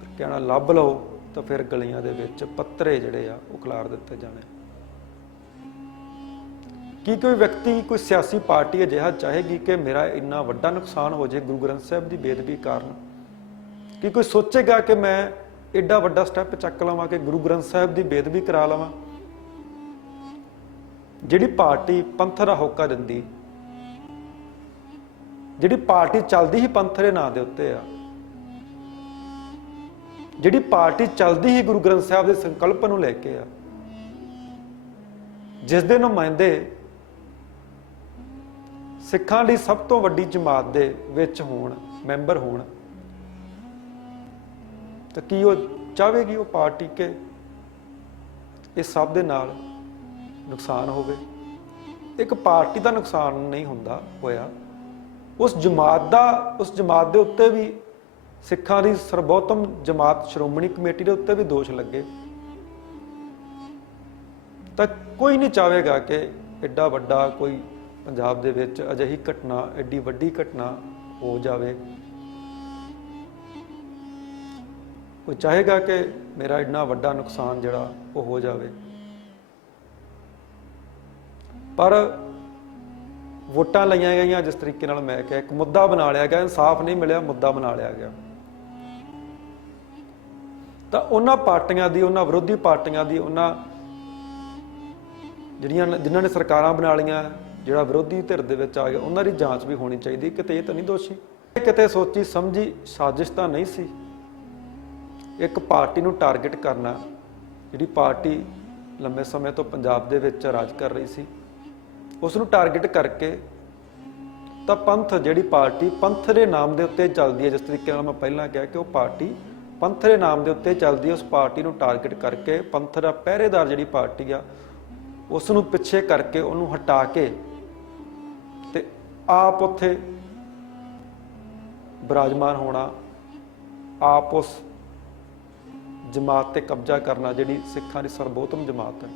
ਫਿਰ ਕਹਿਣਾ ਲੱਭ ਲਓ, ਤਾਂ ਫਿਰ ਗਲੀਆਂ ਦੇ ਵਿੱਚ ਪੱਤਰੇ ਜਿਹੜੇ ਆ ਉਹ ਖਿਲਾਰ ਦਿੱਤੇ ਜਾਣੇ। ਕੀ ਕੋਈ ਵਿਅਕਤੀ, ਕੋਈ ਸਿਆਸੀ ਪਾਰਟੀ ਅਜਿਹਾ ਚਾਹੇਗੀ ਕਿ ਮੇਰਾ ਇੰਨਾ ਵੱਡਾ ਨੁਕਸਾਨ ਹੋ ਜਾਏ ਗੁਰੂ ਗ੍ਰੰਥ ਸਾਹਿਬ ਦੀ ਬੇਅਦਬੀ ਕਾਰਨ? ਕੀ ਕੋਈ ਸੋਚੇਗਾ ਕਿ ਮੈਂ ਐਡਾ ਵੱਡਾ ਸਟੈਪ ਚੱਕ ਲਵਾਂ ਕਿ ਗੁਰੂ ਗ੍ਰੰਥ ਸਾਹਿਬ ਦੀ ਬੇਅਦਬੀ ਕਰਾ ਲਵਾਂ? ਜਿਹੜੀ ਪਾਰਟੀ ਪੰਥ ਦਾ ਹੋਕਾ ਦਿੰਦੀ, ਜਿਹੜੀ ਪਾਰਟੀ ਚੱਲਦੀ ਹੀ ਪੰਥ ਦੇ ਨਾਂ ਦੇ ਉੱਤੇ ਆ, ਜਿਹੜੀ ਪਾਰਟੀ ਚੱਲਦੀ ਹੀ ਗੁਰੂ ਗ੍ਰੰਥ ਸਾਹਿਬ ਦੇ ਸੰਕਲਪ ਨੂੰ ਲੈ ਕੇ ਆ, ਜਿਸ ਦੇ ਨੁਮਾਇੰਦੇ ਸਿੱਖਾਂ ਲਈ ਸਭ ਤੋਂ ਵੱਡੀ ਜਮਾਤ ਦੇ ਵਿੱਚ ਹੋਣ, ਮੈਂਬਰ ਹੋਣ, ਤਾਂ ਕੀ ਉਹ ਚਾਹੇਗੀ ਉਹ ਪਾਰਟੀ ਕਿ ਇਸ ਸਭ ਦੇ ਨਾਲ ਨੁਕਸਾਨ ਹੋਵੇ? ਇੱਕ ਪਾਰਟੀ ਦਾ ਨੁਕਸਾਨ ਨਹੀਂ ਹੁੰਦਾ ਹੋਇਆ, ਉਸ ਜਮਾਤ ਦੇ ਉੱਤੇ ਵੀ, ਸਿੱਖਾਂ ਦੀ ਸਰਬੋਤਮ ਜਮਾਤ ਸ਼੍ਰੋਮਣੀ ਕਮੇਟੀ ਦੇ ਉੱਤੇ ਵੀ ਦੋਸ਼ ਲੱਗੇ। ਤਾਂ ਕੋਈ ਨਹੀਂ ਚਾਹੇਗਾ ਕਿ ਐਡਾ ਵੱਡਾ ਕੋਈ ਪੰਜਾਬ ਦੇ ਵਿੱਚ ਅਜਿਹੀ ਘਟਨਾ, ਐਡੀ ਵੱਡੀ ਘਟਨਾ ਹੋ ਜਾਵੇ। ਕੋਈ ਚਾਹੇਗਾ ਕਿ ਮੇਰਾ ਇੰਨਾ ਵੱਡਾ ਨੁਕਸਾਨ ਜਿਹੜਾ ਉਹ ਹੋ ਜਾਵੇ। ਪਰ ਵੋਟਾਂ ਲਈਆਂ ਗਈਆਂ ਜਿਸ ਤਰੀਕੇ ਨਾਲ, ਮੈਂ ਕਿਹਾ ਇੱਕ ਮੁੱਦਾ ਬਣਾ ਲਿਆ ਗਿਆ, ਇਨਸਾਫ ਨਹੀਂ ਮਿਲਿਆ, ਮੁੱਦਾ ਬਣਾ ਲਿਆ ਗਿਆ। ਤਾਂ ਉਹਨਾਂ ਪਾਰਟੀਆਂ ਦੀ, ਉਹਨਾਂ ਵਿਰੋਧੀ ਪਾਰਟੀਆਂ ਦੀ, ਉਹਨਾਂ ਜਿਨ੍ਹਾਂ ਨੇ ਸਰਕਾਰਾਂ ਬਣਾ ਲਈਆਂ, ਜਿਹੜਾ ਵਿਰੋਧੀ ਧਿਰ ਦੇ ਵਿੱਚ ਆ ਗਿਆ, ਉਹਨਾਂ ਦੀ ਜਾਂਚ ਵੀ ਹੋਣੀ ਚਾਹੀਦੀ। ਕਿਤੇ ਇਹ ਤਾਂ ਨਹੀਂ ਦੋਸ਼ੀ, ਕਿਤੇ ਸੋਚੀ ਸਮਝੀ ਸਾਜ਼ਿਸ਼ ਤਾਂ ਨਹੀਂ ਸੀ। ਇੱਕ ਪਾਰਟੀ ਨੂੰ ਟਾਰਗੇਟ ਕਰਨਾ, ਜਿਹੜੀ ਪਾਰਟੀ ਲੰਮੇ ਸਮੇਂ ਤੋਂ ਪੰਜਾਬ ਦੇ ਵਿੱਚ ਰਾਜ ਕਰ ਰਹੀ ਸੀ, ਉਸ ਨੂੰ ਟਾਰਗੇਟ ਕਰਕੇ ਤਾਂ ਪੰਥ, ਜਿਹੜੀ ਪਾਰਟੀ ਪੰਥ ਦੇ ਨਾਮ ਦੇ ਉੱਤੇ ਚੱਲਦੀ ਹੈ, ਜਿਸ ਤਰੀਕੇ ਨਾਲ ਮੈਂ ਪਹਿਲਾਂ ਕਿਹਾ ਕਿ ਉਹ ਪਾਰਟੀ ਪੰਥ ਦੇ ਨਾਮ ਦੇ ਉੱਤੇ ਚੱਲਦੀ ਹੈ, ਉਸ ਪਾਰਟੀ ਨੂੰ ਟਾਰਗੇਟ ਕਰਕੇ ਪੰਥ ਦਾ ਪਹਿਰੇਦਾਰ ਜਿਹੜੀ ਪਾਰਟੀ ਆ ਉਸ ਨੂੰ ਪਿੱਛੇ ਕਰਕੇ, ਉਹਨੂੰ ਹਟਾ ਕੇ ਤੇ ਆਪ ਉੱਥੇ ਬਿਰਾਜਮਾਨ ਹੋਣਾ, ਆਪ ਉਸ ਜਮਾਤ ਤੇ ਕਬਜ਼ਾ ਕਰਨਾ, ਜਿਹੜੀ ਸਿੱਖਾਂ ਦੀ ਸਰਬੋਤਮ ਜਮਾਤ ਹੈ,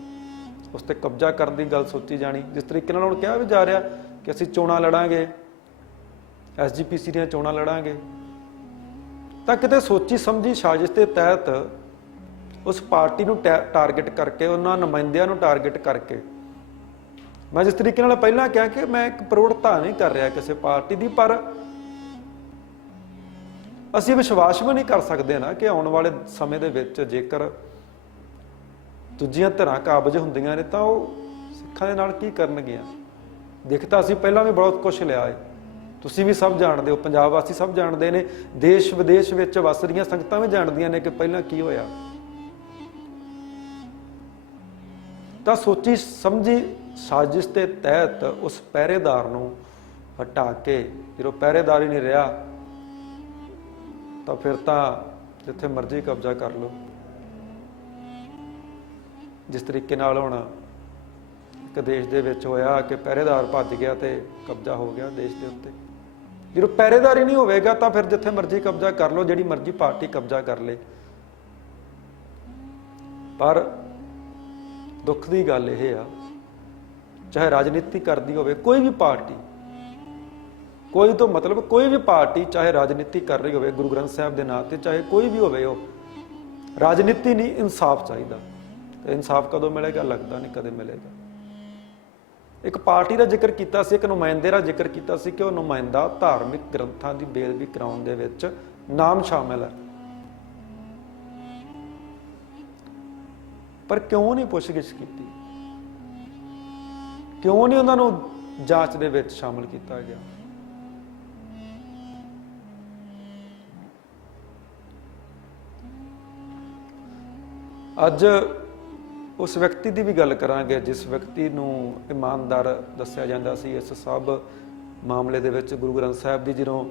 ਉਸ ਤੇ ਕਬਜ਼ਾ ਕਰਨ ਦੀ ਗੱਲ ਸੋਚੀ ਜਾਣੀ। ਜਿਸ ਤਰੀਕੇ ਨਾਲ ਹੁਣ ਕਿਹਾ ਵੀ ਜਾ ਰਿਹਾ ਕਿ ਅਸੀਂ ਚੋਣਾਂ ਲੜਾਂਗੇ, SGPC ਦੀਆਂ ਚੋਣਾਂ ਲੜਾਂਗੇ, ਤਾਂ ਕਿਤੇ ਸੋਚੀ ਸਮਝੀ ਸਾਜ਼ਿਸ਼ ਦੇ ਤਹਿਤ ਉਸ ਪਾਰਟੀ ਨੂੰ ਟਾਰਗੇਟ ਕਰਕੇ, ਉਹਨਾਂ ਨੁਮਾਇੰਦਿਆਂ ਨੂੰ ਟਾਰਗੇਟ ਕਰਕੇ, ਮੈਂ ਜਿਸ ਤਰੀਕੇ ਨਾਲ ਪਹਿਲਾਂ ਕਿਹਾ ਕਿ ਮੈਂ ਇੱਕ ਪ੍ਰੋੜਤਾ ਨਹੀਂ ਕਰ ਰਿਹਾ ਕਿਸੇ ਪਾਰਟੀ ਦੀ, ਪਰ ਅਸੀਂ ਵਿਸ਼ਵਾਸ ਵੀ ਨਹੀਂ ਕਰ ਸਕਦੇ ਨਾ ਕਿ ਆਉਣ ਵਾਲੇ ਸਮੇਂ ਦੇ ਵਿੱਚ ਜੇਕਰ ਦੂਜੀਆਂ ਧਿਰਾਂ ਕਾਬਜ਼ ਹੁੰਦੀਆਂ ਨੇ ਤਾਂ ਉਹ ਸਿੱਖਾਂ ਦੇ ਨਾਲ ਕੀ ਕਰਨਗੀਆਂ। ਦੇਖ ਤਾਂ ਅਸੀਂ ਪਹਿਲਾਂ ਵੀ ਬਹੁਤ ਕੁਝ ਲਿਆ ਹੈ, ਤੁਸੀਂ ਵੀ ਸਭ ਜਾਣਦੇ ਹੋ, ਪੰਜਾਬ ਵਾਸੀ ਸਭ ਜਾਣਦੇ ਨੇ, ਦੇਸ਼ ਵਿਦੇਸ਼ ਵਿੱਚ ਵਸ ਰਹੀਆਂ ਸੰਗਤਾਂ ਵੀ ਜਾਣਦੀਆਂ ਨੇ ਕਿ ਪਹਿਲਾਂ ਕੀ ਹੋਇਆ। ਤਾਂ ਸੋਚੀ ਸਮਝੀ ਸਾਜ਼ਿਸ਼ ਦੇ ਤਹਿਤ ਉਸ ਪਹਿਰੇਦਾਰ ਨੂੰ ਹਟਾ ਕੇ, ਜਦੋਂ ਪਹਿਰੇਦਾਰ ਹੀ ਨਹੀਂ ਰਿਹਾ ਤਾਂ ਫਿਰ ਤਾਂ ਜਿੱਥੇ ਮਰਜ਼ੀ ਕਬਜ਼ਾ ਕਰ ਲਓ। ਜਿਸ ਤਰੀਕੇ ਨਾਲ ਹੁਣ ਇੱਕ ਦੇਸ਼ ਦੇ ਵਿੱਚ ਹੋਇਆ ਕਿ ਪਹਿਰੇਦਾਰ ਭੱਜ ਗਿਆ ਤੇ ਕਬਜ਼ਾ ਹੋ ਗਿਆ ਦੇਸ਼ ਦੇ ਉੱਤੇ। ਜਦੋਂ ਪਹਿਰੇਦਾਰ ਹੀ ਨਹੀਂ ਹੋਵੇਗਾ ਤਾਂ ਫਿਰ ਜਿੱਥੇ ਮਰਜ਼ੀ ਕਬਜ਼ਾ ਕਰ ਲਓ, ਜਿਹੜੀ ਮਰਜ਼ੀ ਪਾਰਟੀ ਕਬਜ਼ਾ ਕਰ ਲੇ। ਪਰ ਦੁੱਖ ਦੀ ਗੱਲ ਇਹ ਆ, ਚਾਹੇ ਰਾਜਨੀਤੀ ਕਰਦੀ ਹੋਵੇ ਕੋਈ ਵੀ ਪਾਰਟੀ, ਕੋਈ ਤੋਂ ਮਤਲਬ ਕੋਈ ਵੀ ਪਾਰਟੀ ਚਾਹੇ ਰਾਜਨੀਤੀ ਕਰ ਰਹੀ ਹੋਵੇ ਗੁਰੂ ਗ੍ਰੰਥ ਸਾਹਿਬ ਦੇ ਨਾਂ ਤੇ, ਚਾਹੇ ਕੋਈ ਵੀ ਹੋਵੇ, ਉਹ ਰਾਜਨੀਤੀ ਨਹੀਂ, ਇਨਸਾਫ ਚਾਹੀਦਾ। ਤੇ ਇਨਸਾਫ ਕਦੋਂ ਮਿਲੇਗਾ? ਲੱਗਦਾ ਨਹੀਂ ਕਦੇ ਮਿਲੇਗਾ। ਇੱਕ ਪਾਰਟੀ ਦਾ ਜ਼ਿਕਰ ਕੀਤਾ ਸੀ, ਇੱਕ ਨੁਮਾਇੰਦੇ ਦਾ ਜ਼ਿਕਰ ਕੀਤਾ ਸੀ ਕਿ ਉਹ ਨੁਮਾਇੰਦਾ ਧਾਰਮਿਕ ਗ੍ਰੰਥਾਂ ਦੀ ਬੇਅਦਬੀ ਕਰਾਉਣ ਦੇ ਵਿੱਚ ਨਾਮ ਸ਼ਾਮਿਲ ਹੈ। ਪਰ ਕਿਉਂ ਨਹੀਂ ਪੁੱਛਗਿੱਛ ਕੀਤੀ? ਕਿਉਂ ਨਹੀਂ ਉਹਨਾਂ ਨੂੰ ਜਾਂਚ ਦੇ ਵਿੱਚ ਸ਼ਾਮਿਲ ਕੀਤਾ ਗਿਆ? ਅੱਜ ਉਸ ਵਿਅਕਤੀ ਦੀ ਵੀ ਗੱਲ ਕਰਾਂਗੇ ਜਿਸ ਵਿਅਕਤੀ ਨੂੰ ਇਮਾਨਦਾਰ ਦੱਸਿਆ ਜਾਂਦਾ ਸੀ ਇਸ ਸਭ ਮਾਮਲੇ ਦੇ ਵਿੱਚ। ਗੁਰੂ ਗ੍ਰੰਥ ਸਾਹਿਬ ਦੀ ਜਦੋਂ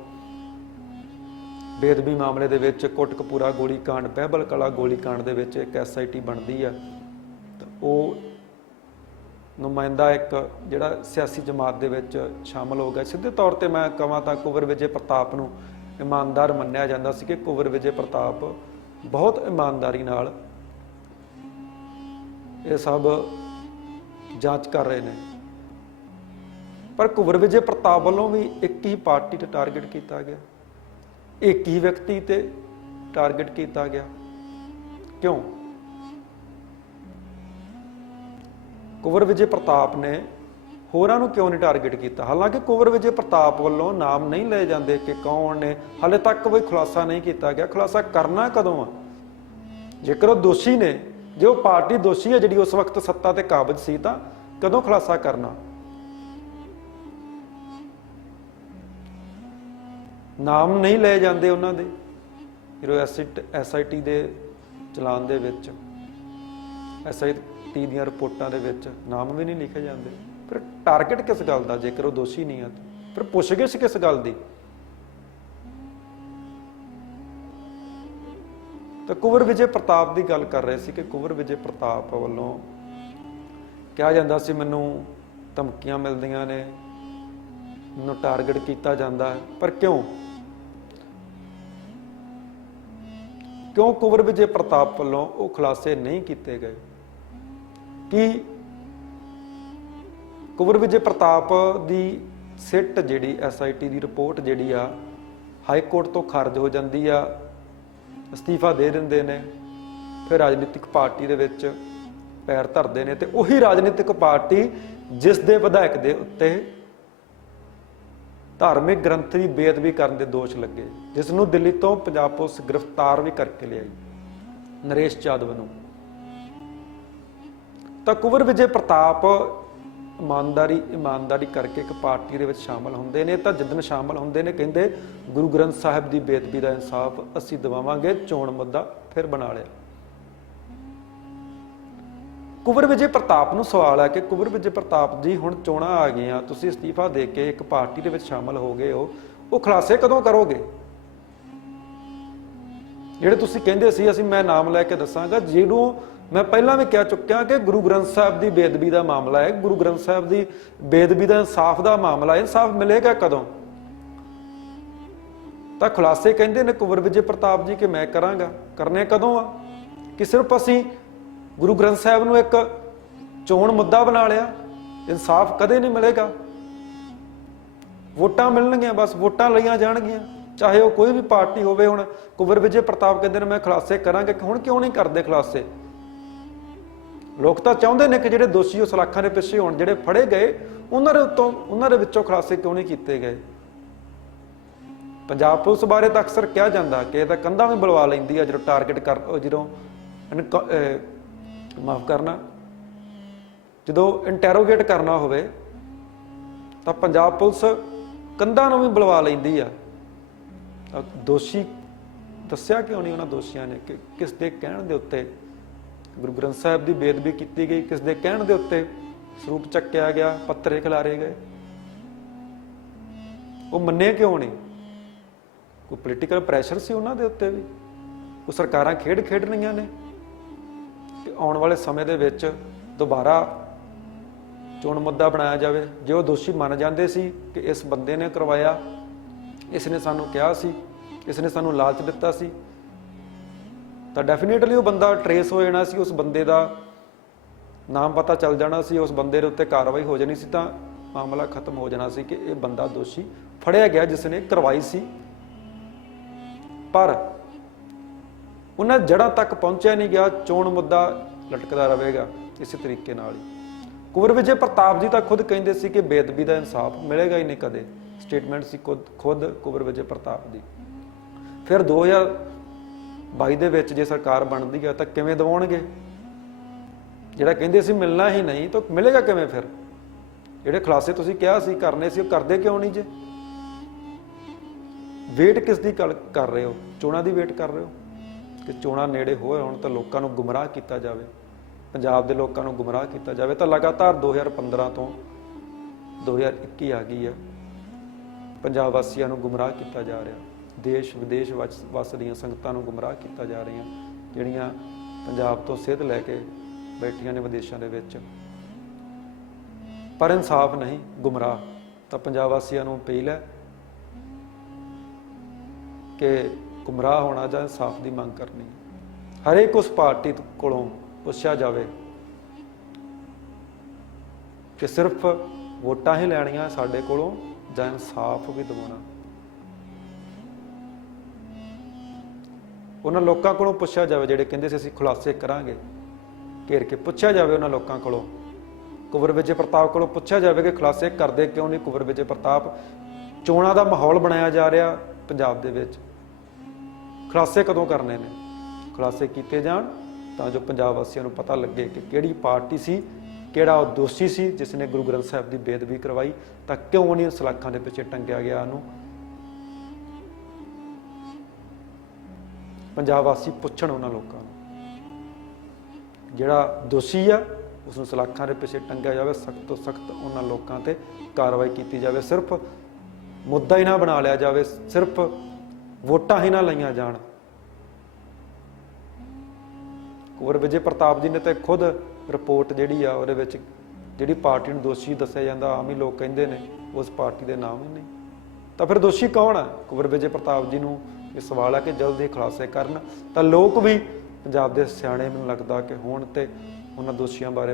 ਬੇਅਦਬੀ ਮਾਮਲੇ ਦੇ ਵਿੱਚ, ਕੋਟਕਪੂਰਾ ਗੋਲੀकांड, ਬਹਿਬਲ ਕਲਾ ਗੋਲੀकांड ਦੇ ਵਿੱਚ ਇੱਕ SIT ਬਣਦੀ ਆ, ਤਾਂ ਉਹ ਨੁਮਾਇੰਦਾ ਇੱਕ ਜਿਹੜਾ ਸਿਆਸੀ ਜਮਾਤ ਦੇ ਵਿੱਚ ਸ਼ਾਮਲ ਹੋ ਗਿਆ। ਸਿੱਧੇ ਤੌਰ ਤੇ ਮੈਂ ਕਹਾਂ ਤਾਂ ਕੁੰਵਰ ਵਿਜੇ ਪ੍ਰਤਾਪ ਨੂੰ ਇਮਾਨਦਾਰ ਮੰਨਿਆ ਜਾਂਦਾ ਸੀ ਕਿ ਕੁੰਵਰ ਵਿਜੇ ਪ੍ਰਤਾਪ ਬਹੁਤ ਇਮਾਨਦਾਰੀ ਨਾਲ ਇਹ ਸਭ ਜਾਂਚ ਕਰ ਰਹੇ ਨੇ। ਪਰ ਕੁੰਵਰ ਵਿਜੇ ਪ੍ਰਤਾਪ ਵੱਲੋਂ ਵੀ ਇੱਕ ਹੀ ਪਾਰਟੀ ਤੇ ਟਾਰਗੇਟ ਕੀਤਾ ਗਿਆ, ਇੱਕ ਹੀ ਵਿਅਕਤੀ ਤੇ ਟਾਰਗੇਟ ਕੀਤਾ ਗਿਆ। ਕਿਉਂ? ਕੁੰਵਰ ਵਿਜੇ ਪ੍ਰਤਾਪ ਨੇ ਹੋਰਾਂ ਨੂੰ ਕਿਉਂ ਨਹੀਂ ਟਾਰਗੇਟ ਕੀਤਾ? ਹਾਲਾਂਕਿ ਕੁੰਵਰ ਵਿਜੇ ਪ੍ਰਤਾਪ ਵੱਲੋਂ ਨਾਮ ਨਹੀਂ ਲਏ ਜਾਂਦੇ ਕਿ ਕੌਣ ਨੇ, ਹਾਲੇ ਤੱਕ ਕੋਈ ਖੁਲਾਸਾ ਨਹੀਂ ਕੀਤਾ ਗਿਆ। ਖੁਲਾਸਾ ਕਰਨਾ ਕਦੋਂ ਆ? ਜੇਕਰ ਉਹ ਦੋਸ਼ੀ ਨੇ, ਜੇ ਉਹ ਪਾਰਟੀ ਦੋਸ਼ੀ ਹੈ ਜਿਹੜੀ ਉਸ ਵਕਤ ਸੱਤਾ ਤੇ ਕਾਬਜ਼ ਸੀ, ਤਾਂ ਕਦੋਂ ਖੁਲਾਸਾ ਕਰਨਾ? ਨਾਮ ਨਹੀਂ ਲਏ ਜਾਂਦੇ ਉਹਨਾਂ ਦੇ, ਜਦੋਂ SIT ਦੇ ਚਲਾਨ ਦੇ ਵਿੱਚ, SIT ਦੀਆਂ ਰਿਪੋਰਟਾਂ ਦੇ ਵਿੱਚ ਨਾਮ ਵੀ ਨਹੀਂ ਲਿਖੇ ਜਾਂਦੇ। ਫਿਰ ਟਾਰਗੇਟ ਕਿਸ ਗੱਲ ਦਾ? ਜੇਕਰ ਉਹ ਦੋਸ਼ੀ ਨਹੀਂ ਹੈ ਫਿਰ ਪੁੱਛਗਿੱਛ ਕਿਸ ਗੱਲ ਦੀ? ਤਾਂ ਕੁੰਵਰ ਵਿਜੇ ਪ੍ਰਤਾਪ ਦੀ ਗੱਲ ਕਰ ਰਹੇ ਸੀ ਕਿ ਕੁੰਵਰ ਵਿਜੇ ਪ੍ਰਤਾਪ ਵੱਲੋਂ ਕਿਹਾ ਜਾਂਦਾ ਸੀ ਮੈਨੂੰ ਧਮਕੀਆਂ ਮਿਲਦੀਆਂ ਨੇ, ਮੈਨੂੰ ਟਾਰਗੇਟ ਕੀਤਾ ਜਾਂਦਾ ਹੈ। ਪਰ ਕਿਉਂ ਕੁੰਵਰ ਵਿਜੇ ਪ੍ਰਤਾਪ ਵੱਲੋਂ ਉਹ ਖੁਲਾਸੇ ਨਹੀਂ ਕੀਤੇ ਗਏ? ਕਿ ਕੁੰਵਰ ਵਿਜੇ ਪ੍ਰਤਾਪ ਦੀ ਸਿੱਟ ਜਿਹੜੀ SIT ਦੀ ਰਿਪੋਰਟ ਜਿਹੜੀ ਆ ਹਾਈ ਕੋਰਟ ਤੋਂ ਖਾਰਜ ਹੋ ਜਾਂਦੀ ਆ, ਅਸਤੀਫਾ ਦੇ ਦਿੰਦੇ ਨੇ, ਫਿਰ ਰਾਜਨੀਤਿਕ ਪਾਰਟੀ ਦੇ ਵਿੱਚ ਪੈਰ ਧਰਦੇ ਨੇ, ਤੇ ਉਹੀ ਰਾਜਨੀਤਿਕ ਪਾਰਟੀ ਜਿਸ ਦੇ ਵਿਧਾਇਕ ਦੇ ਉੱਤੇ ਧਾਰਮਿਕ ਗ੍ਰੰਥ ਦੀ ਬੇਅਦਬੀ ਕਰਨ ਦੇ ਦੋਸ਼ ਲੱਗੇ, ਜਿਸ ਨੂੰ ਦਿੱਲੀ ਤੋਂ ਪੰਜਾਬ ਪੁਲਿਸ ਗ੍ਰਿਫਤਾਰ ਵੀ ਕਰਕੇ ਲਿਆਈ, ਨਰੇਸ਼ ਯਾਦਵ ਨੂੰ। ਤਾਂ ਕੁੰਵਰ ਵਿਜੇ ਪ੍ਰਤਾਪ ਇਮਾਨਦਾਰੀ ਕਰਕੇ ਇੱਕ ਪਾਰਟੀ ਦੇ ਵਿੱਚ ਸ਼ਾਮਲ ਹੁੰਦੇ ਨੇ। ਤਾਂ ਜਿੱਦਣ ਸ਼ਾਮਲ ਹੁੰਦੇ ਨੇ ਕਹਿੰਦੇ ਗੁਰੂ ਗ੍ਰੰਥ ਸਾਹਿਬ ਦੀ ਬੇਅਦਬੀ ਦਾ ਇਨਸਾਫ ਅਸੀਂ ਦਿਵਾਵਾਂਗੇ, ਚੋਣ ਮੁੱਦਾ ਫਿਰ ਬਣਾ ਲਿਆ। ਕੁੰਵਰ ਵਿਜੇ ਪ੍ਰਤਾਪ ਨੂੰ ਸਵਾਲ ਹੈ ਕਿ ਕੁੰਵਰ ਵਿਜੇ ਪ੍ਰਤਾਪ ਜੀ ਹੁਣ ਚੋਣਾਂ ਆ ਗਈਆਂ, ਤੁਸੀਂ ਅਸਤੀਫਾ ਦੇ ਕੇ ਇੱਕ ਪਾਰਟੀ ਦੇ ਵਿੱਚ ਸ਼ਾਮਲ ਹੋ ਗਏ ਹੋ, ਉਹ ਖੁਲਾਸੇ ਕਦੋਂ ਕਰੋਗੇ? ਜਿਹੜੇ ਤੁਸੀਂ ਕਹਿੰਦੇ ਸੀ ਅਸੀਂ ਮੈਂ ਨਾਮ ਲੈ ਕੇ ਦੱਸਾਂਗਾ, ਜਿਹਨੂੰ ਮੈਂ ਪਹਿਲਾਂ ਵੀ ਕਹਿ ਚੁੱਕਿਆ ਕਿ ਗੁਰੂ ਗ੍ਰੰਥ ਸਾਹਿਬ ਦੀ ਬੇਅਦਬੀ ਦਾ ਮਾਮਲਾ ਹੈ, ਗੁਰੂ ਗ੍ਰੰਥ ਸਾਹਿਬ ਦੀ ਬੇਅਦਬੀ ਦਾ ਇਨਸਾਫ ਦਾ ਮਾਮਲਾ ਹੈ, ਇਨਸਾਫ ਮਿਲੇਗਾ ਕਦੋਂ? ਤਾਂ ਖੁਲਾਸੇ ਕਹਿੰਦੇ ਨੇ ਕੁੰਵਰ ਵਿਜੇ ਪ੍ਰਤਾਪ ਜੀ ਕਿ ਮੈਂ ਕਰਾਂਗਾ, ਕਰਨੇ ਕਦੋਂ ਆ? ਕਿ ਸਿਰਫ ਅਸੀਂ ਗੁਰੂ ਗ੍ਰੰਥ ਸਾਹਿਬ ਨੂੰ ਇੱਕ ਚੋਣ ਮੁੱਦਾ ਬਣਾ ਲਿਆ, ਇਨਸਾਫ ਕਦੇ ਨਹੀਂ ਮਿਲੇਗਾ। ਵੋਟਾਂ ਮਿਲਣਗੀਆਂ, ਬਸ ਵੋਟਾਂ ਲਈਆਂ ਜਾਣਗੀਆਂ, ਚਾਹੇ ਉਹ ਕੋਈ ਵੀ ਪਾਰਟੀ ਹੋਵੇ। ਹੁਣ ਕੁੰਵਰ ਵਿਜੇ ਪ੍ਰਤਾਪ ਕਹਿੰਦੇ ਨੇ ਮੈਂ ਖੁਲਾਸੇ ਕਰਾਂਗੇ, ਹੁਣ ਕਿਉਂ ਨਹੀਂ ਕਰਦੇ ਖੁਲਾਸੇ? ਲੋਕ ਤਾਂ ਚਾਹੁੰਦੇ ਨੇ ਕਿ ਜਿਹੜੇ ਦੋਸ਼ੀ ਉਹ ਸਲਾਖਾਂ ਦੇ ਪਿੱਛੇ ਹੋਣ, ਜਿਹੜੇ ਫੜੇ ਗਏ ਉਹਨਾਂ ਦੇ ਵਿੱਚੋਂ ਖੁਲਾਸੇ ਕਿਉਂ ਨਹੀਂ ਕੀਤੇ ਗਏ? ਪੰਜਾਬ ਪੁਲਿਸ ਬਾਰੇ ਤਾਂ ਅਕਸਰ ਕਿਹਾ ਜਾਂਦਾ ਕਿ ਇਹ ਤਾਂ ਕੰਧਾਂ ਵੀ ਬੁਲਵਾ ਲੈਂਦੀ ਆ ਜਦੋਂ ਟਾਰਗੇਟ ਜਦੋਂ ਇੰਟੈਰੋਗੇਟ ਕਰਨਾ ਹੋਵੇ ਤਾਂ ਪੰਜਾਬ ਪੁਲਿਸ ਕੰਧਾਂ ਨੂੰ ਵੀ ਬੁਲਵਾ ਲੈਂਦੀ ਆ। ਦੋਸ਼ੀ ਦੱਸਿਆ ਕਿਉਂ ਨਹੀਂ ਉਹਨਾਂ ਦੋਸ਼ੀਆਂ ਨੇ ਕਿ ਕਿਸ ਦੇ ਕਹਿਣ ਦੇ ਉੱਤੇ ਗੁਰੂ ਗ੍ਰੰਥ ਸਾਹਿਬ ਦੀ ਬੇਅਦਬੀ ਕੀਤੀ ਗਈ, ਕਿਸ ਦੇ ਕਹਿਣ ਦੇ ਉੱਤੇ ਸਰੂਪ ਚੱਕਿਆ ਗਿਆ, ਪੱਤਰੇ ਖਿਲਾਰੇ ਗਏ? ਉਹ ਮੰਨੇ ਕਿਉਂ ਨਹੀਂ? ਕੋਈ ਪੋਲੀਟੀਕਲ ਪ੍ਰੈਸ਼ਰ ਸੀ ਉਹਨਾਂ ਦੇ ਉੱਤੇ ਵੀ? ਉਹ ਸਰਕਾਰਾਂ ਖੇਡ ਰਹੀਆਂ ਨੇ ਕਿ ਆਉਣ ਵਾਲੇ ਸਮੇਂ ਦੇ ਵਿੱਚ ਦੁਬਾਰਾ ਚੋਣ ਮੁੱਦਾ ਬਣਾਇਆ ਜਾਵੇ? ਜੇ ਉਹ ਦੋਸ਼ੀ ਮੰਨ ਜਾਂਦੇ ਸੀ ਕਿ ਇਸ ਬੰਦੇ ਨੇ ਕਰਵਾਇਆ, ਇਸ ਨੇ ਸਾਨੂੰ ਕਿਹਾ ਸੀ, ਇਸ ਨੇ ਸਾਨੂੰ ਲਾਲਚ ਦਿੱਤਾ ਸੀ, ਤਾਂ ਡੈਫੀਨੇਟਲੀ ਉਹ ਬੰਦਾ ਟਰੇਸ ਹੋ ਜਾਣਾ ਸੀ, ਉਸ ਬੰਦੇ ਦਾ ਨਾਮ ਪਤਾ ਚੱਲ ਜਾਣਾ ਸੀ, ਉਸ ਬੰਦੇ ਦੇ ਉੱਤੇ ਕਾਰਵਾਈ ਹੋ ਜਾਣੀ ਸੀ, ਤਾਂ ਮਾਮਲਾ ਖਤਮ ਹੋ ਜਾਣਾ ਸੀ ਕਿ ਇਹ ਬੰਦਾ ਦੋਸ਼ੀ ਫੜਿਆ ਗਿਆ ਜਿਸ ਨੇ ਕਰਵਾਈ ਸੀ। ਪਰ ਉਹਨਾਂ ਜੜ੍ਹਾਂ ਤੱਕ ਪਹੁੰਚਿਆ ਨਹੀਂ ਗਿਆ, ਚੋਣ ਮੁੱਦਾ ਲਟਕਦਾ ਰਹੇਗਾ ਇਸੇ ਤਰੀਕੇ ਨਾਲ ਹੀ। ਕੁੰਵਰ ਵਿਜੇ ਪ੍ਰਤਾਪ ਜੀ ਤਾਂ ਖੁਦ ਕਹਿੰਦੇ ਸੀ ਕਿ ਬੇਅਦਬੀ ਦਾ ਇਨਸਾਫ ਮਿਲੇਗਾ ਹੀ ਨਹੀਂ ਕਦੇ, ਸਟੇਟਮੈਂਟ ਸੀ ਖੁਦ ਕੁੰਵਰ ਵਿਜੇ ਪ੍ਰਤਾਪ ਦੀ। ਫਿਰ 2022 ਦੇ ਵਿੱਚ ਜੇ ਸਰਕਾਰ ਬਣਦੀ ਹੈ ਤਾਂ ਕਿਵੇਂ ਦਿਵਾਉਣਗੇ? ਜਿਹੜਾ ਕਹਿੰਦੇ ਸੀ ਮਿਲਣਾ ਹੀ ਨਹੀਂ ਤਾਂ ਮਿਲੇਗਾ ਕਿਵੇਂ ਫਿਰ? ਜਿਹੜੇ ਖੁਲਾਸੇ ਤੁਸੀਂ ਕਿਹਾ ਸੀ ਕਰਨੇ ਸੀ ਉਹ ਕਰਦੇ ਕਿਉਂ ਨਹੀਂ ਜੇ? ਵੇਟ ਕਿਸ ਦੀ ਕਰ ਰਹੇ ਹੋ? ਚੋਣਾਂ ਦੀ ਵੇਟ ਕਰ ਰਹੇ ਹੋ ਕਿ ਚੋਣਾਂ ਨੇੜੇ ਹੋਏ ਹੁਣ ਤਾਂ ਲੋਕਾਂ ਨੂੰ ਗੁੰਮਰਾਹ ਕੀਤਾ ਜਾਵੇ, ਪੰਜਾਬ ਦੇ ਲੋਕਾਂ ਨੂੰ ਗੁੰਮਰਾਹ ਕੀਤਾ ਜਾਵੇ? ਤਾਂ ਲਗਾਤਾਰ 2015 ਤੋਂ 2021 ਆ ਗਈ ਆ, ਪੰਜਾਬ ਵਾਸੀਆਂ ਨੂੰ ਗੁੰਮਰਾਹ ਕੀਤਾ ਜਾ ਰਿਹਾ, ਦੇਸ਼ ਵਿਦੇਸ਼ ਵਸਦੀਆਂ ਸੰਗਤਾਂ ਨੂੰ ਗੁੰਮਰਾਹ ਕੀਤਾ ਜਾ ਰਹੀਆਂ, ਜਿਹੜੀਆਂ ਪੰਜਾਬ ਤੋਂ ਸਿੱਧ ਲੈ ਕੇ ਬੈਠੀਆਂ ਨੇ ਵਿਦੇਸ਼ਾਂ ਦੇ ਵਿੱਚ। ਪਰ ਇਨਸਾਫ ਨਹੀਂ, ਗੁੰਮਰਾਹ। ਤਾਂ ਪੰਜਾਬ ਵਾਸੀਆਂ ਨੂੰ ਅਪੀਲ ਹੈ ਕਿ ਗੁੰਮਰਾਹ ਹੋਣਾ ਜਾਂ ਇਨਸਾਫ ਦੀ ਮੰਗ ਕਰਨੀ। ਹਰੇਕ ਉਸ ਪਾਰਟੀ ਕੋਲੋਂ ਪੁੱਛਿਆ ਜਾਵੇ ਕਿ ਸਿਰਫ ਵੋਟਾਂ ਹੀ ਲੈਣੀਆਂ ਸਾਡੇ ਕੋਲੋਂ ਜਾਂ ਇਨਸਾਫ ਵੀ ਦਿਵਾਉਣਾ। ਉਹਨਾਂ ਲੋਕਾਂ ਕੋਲੋਂ ਪੁੱਛਿਆ ਜਾਵੇ ਜਿਹੜੇ ਕਹਿੰਦੇ ਸੀ ਅਸੀਂ ਖੁਲਾਸੇ ਕਰਾਂਗੇ, ਘੇਰ ਕੇ ਪੁੱਛਿਆ ਜਾਵੇ ਉਹਨਾਂ ਲੋਕਾਂ ਕੋਲੋਂ। ਕੁੰਵਰ ਵਿਜੇ ਪ੍ਰਤਾਪ ਕੋਲੋਂ ਪੁੱਛਿਆ ਜਾਵੇ ਕਿ ਖੁਲਾਸੇ ਕਰਦੇ ਕਿਉਂ ਨਹੀਂ ਕੁੰਵਰ ਵਿਜੇ ਪ੍ਰਤਾਪ? ਚੋਣਾਂ ਦਾ ਮਾਹੌਲ ਬਣਾਇਆ ਜਾ ਰਿਹਾ ਪੰਜਾਬ ਦੇ ਵਿੱਚ, ਖੁਲਾਸੇ ਕਦੋਂ ਕਰਨੇ ਨੇ? ਖੁਲਾਸੇ ਕੀਤੇ ਜਾਣ ਤਾਂ ਜੋ ਪੰਜਾਬ ਵਾਸੀਆਂ ਨੂੰ ਪਤਾ ਲੱਗੇ ਕਿ ਕਿਹੜੀ ਪਾਰਟੀ ਸੀ, ਕਿਹੜਾ ਉਹ ਦੋਸ਼ੀ ਸੀ ਜਿਸ ਨੇ ਗੁਰੂ ਗ੍ਰੰਥ ਸਾਹਿਬ ਦੀ ਬੇਅਦਬੀ ਕਰਵਾਈ, ਤਾਂ ਕਿਉਂ ਨਹੀਂ ਸਲਾਖਾਂ ਦੇ ਪਿੱਛੇ ਟੰਗਿਆ ਗਿਆ ਉਹਨੂੰ। ਪੰਜਾਬ ਵਾਸੀ ਪੁੱਛਣ ਉਹਨਾਂ ਲੋਕਾਂ ਨੂੰ, ਜਿਹੜਾ ਦੋਸ਼ੀ ਆ ਉਸ ਨੂੰ ਸਲਾਖਾਂ ਦੇ ਪਿੱਛੇ ਟੰਗਿਆ ਜਾਵੇ, ਸਖਤ ਤੋਂ ਸਖਤ ਉਹਨਾਂ ਲੋਕਾਂ ਤੇ ਕਾਰਵਾਈ ਕੀਤੀ ਜਾਵੇ। ਸਿਰਫ ਮੁੱਦਾ ਹੀ ਨਾ ਬਣਾ ਲਿਆ ਜਾਵੇ, ਸਿਰਫ ਵੋਟਾਂ ਹੀ ਨਾ ਲਈਆਂ ਜਾਣ। ਕੁੰਵਰ ਵਿਜੇ ਪ੍ਰਤਾਪ ਜੀ ਨੇ ਤਾਂ ਖੁਦ ਰਿਪੋਰਟ ਜਿਹੜੀ ਆ ਉਹਦੇ ਵਿੱਚ ਜਿਹੜੀ ਪਾਰਟੀ ਨੂੰ ਦੋਸ਼ੀ ਦੱਸਿਆ ਜਾਂਦਾ, ਆਮ ਹੀ ਲੋਕ ਕਹਿੰਦੇ ਨੇ ਉਸ ਪਾਰਟੀ ਦੇ ਨਾਮ ਹੀ ਨਹੀਂ। ਤਾਂ ਫਿਰ ਦੋਸ਼ੀ ਕੌਣ ਆ? ਕੁੰਵਰ ਵਿਜੇ ਪ੍ਰਤਾਪ ਜੀ ਨੂੰ ਇਹ ਸਵਾਲ ਆ ਕਿ ਜਲਦ ਹੀ ਖੁਲਾਸੇ ਕਰਨ ਤਾਂ ਲੋਕ ਵੀ ਪੰਜਾਬ ਦੇ ਸਿਆਣੇ, ਮੈਨੂੰ ਲੱਗਦਾ ਕਿ ਹੋਣ ਤੇ ਉਹਨਾਂ ਦੋਸ਼ੀਆਂ ਬਾਰੇ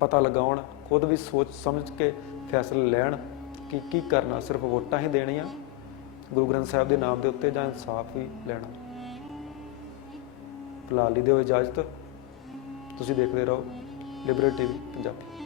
ਪਤਾ ਲਗਾਉਣ, ਖੁਦ ਵੀ ਸੋਚ ਸਮਝ ਕੇ ਫੈਸਲੇ ਲੈਣ ਕਿ ਕੀ ਕਰਨਾ। ਸਿਰਫ ਵੋਟਾਂ ਹੀ ਦੇਣੀਆਂ ਗੁਰੂ ਗ੍ਰੰਥ ਸਾਹਿਬ ਦੇ ਨਾਮ ਦੇ ਉੱਤੇ ਜਾਂ ਇਨਸਾਫ ਵੀ ਲੈਣਾ। ਫਿਲਹਾਲ ਲਈ ਦਿਓ ਇਜਾਜ਼ਤ। ਤੁਸੀਂ ਦੇਖਦੇ ਰਹੋ ਲਿਬਰਲ ਟੀਵੀ ਪੰਜਾਬੀ।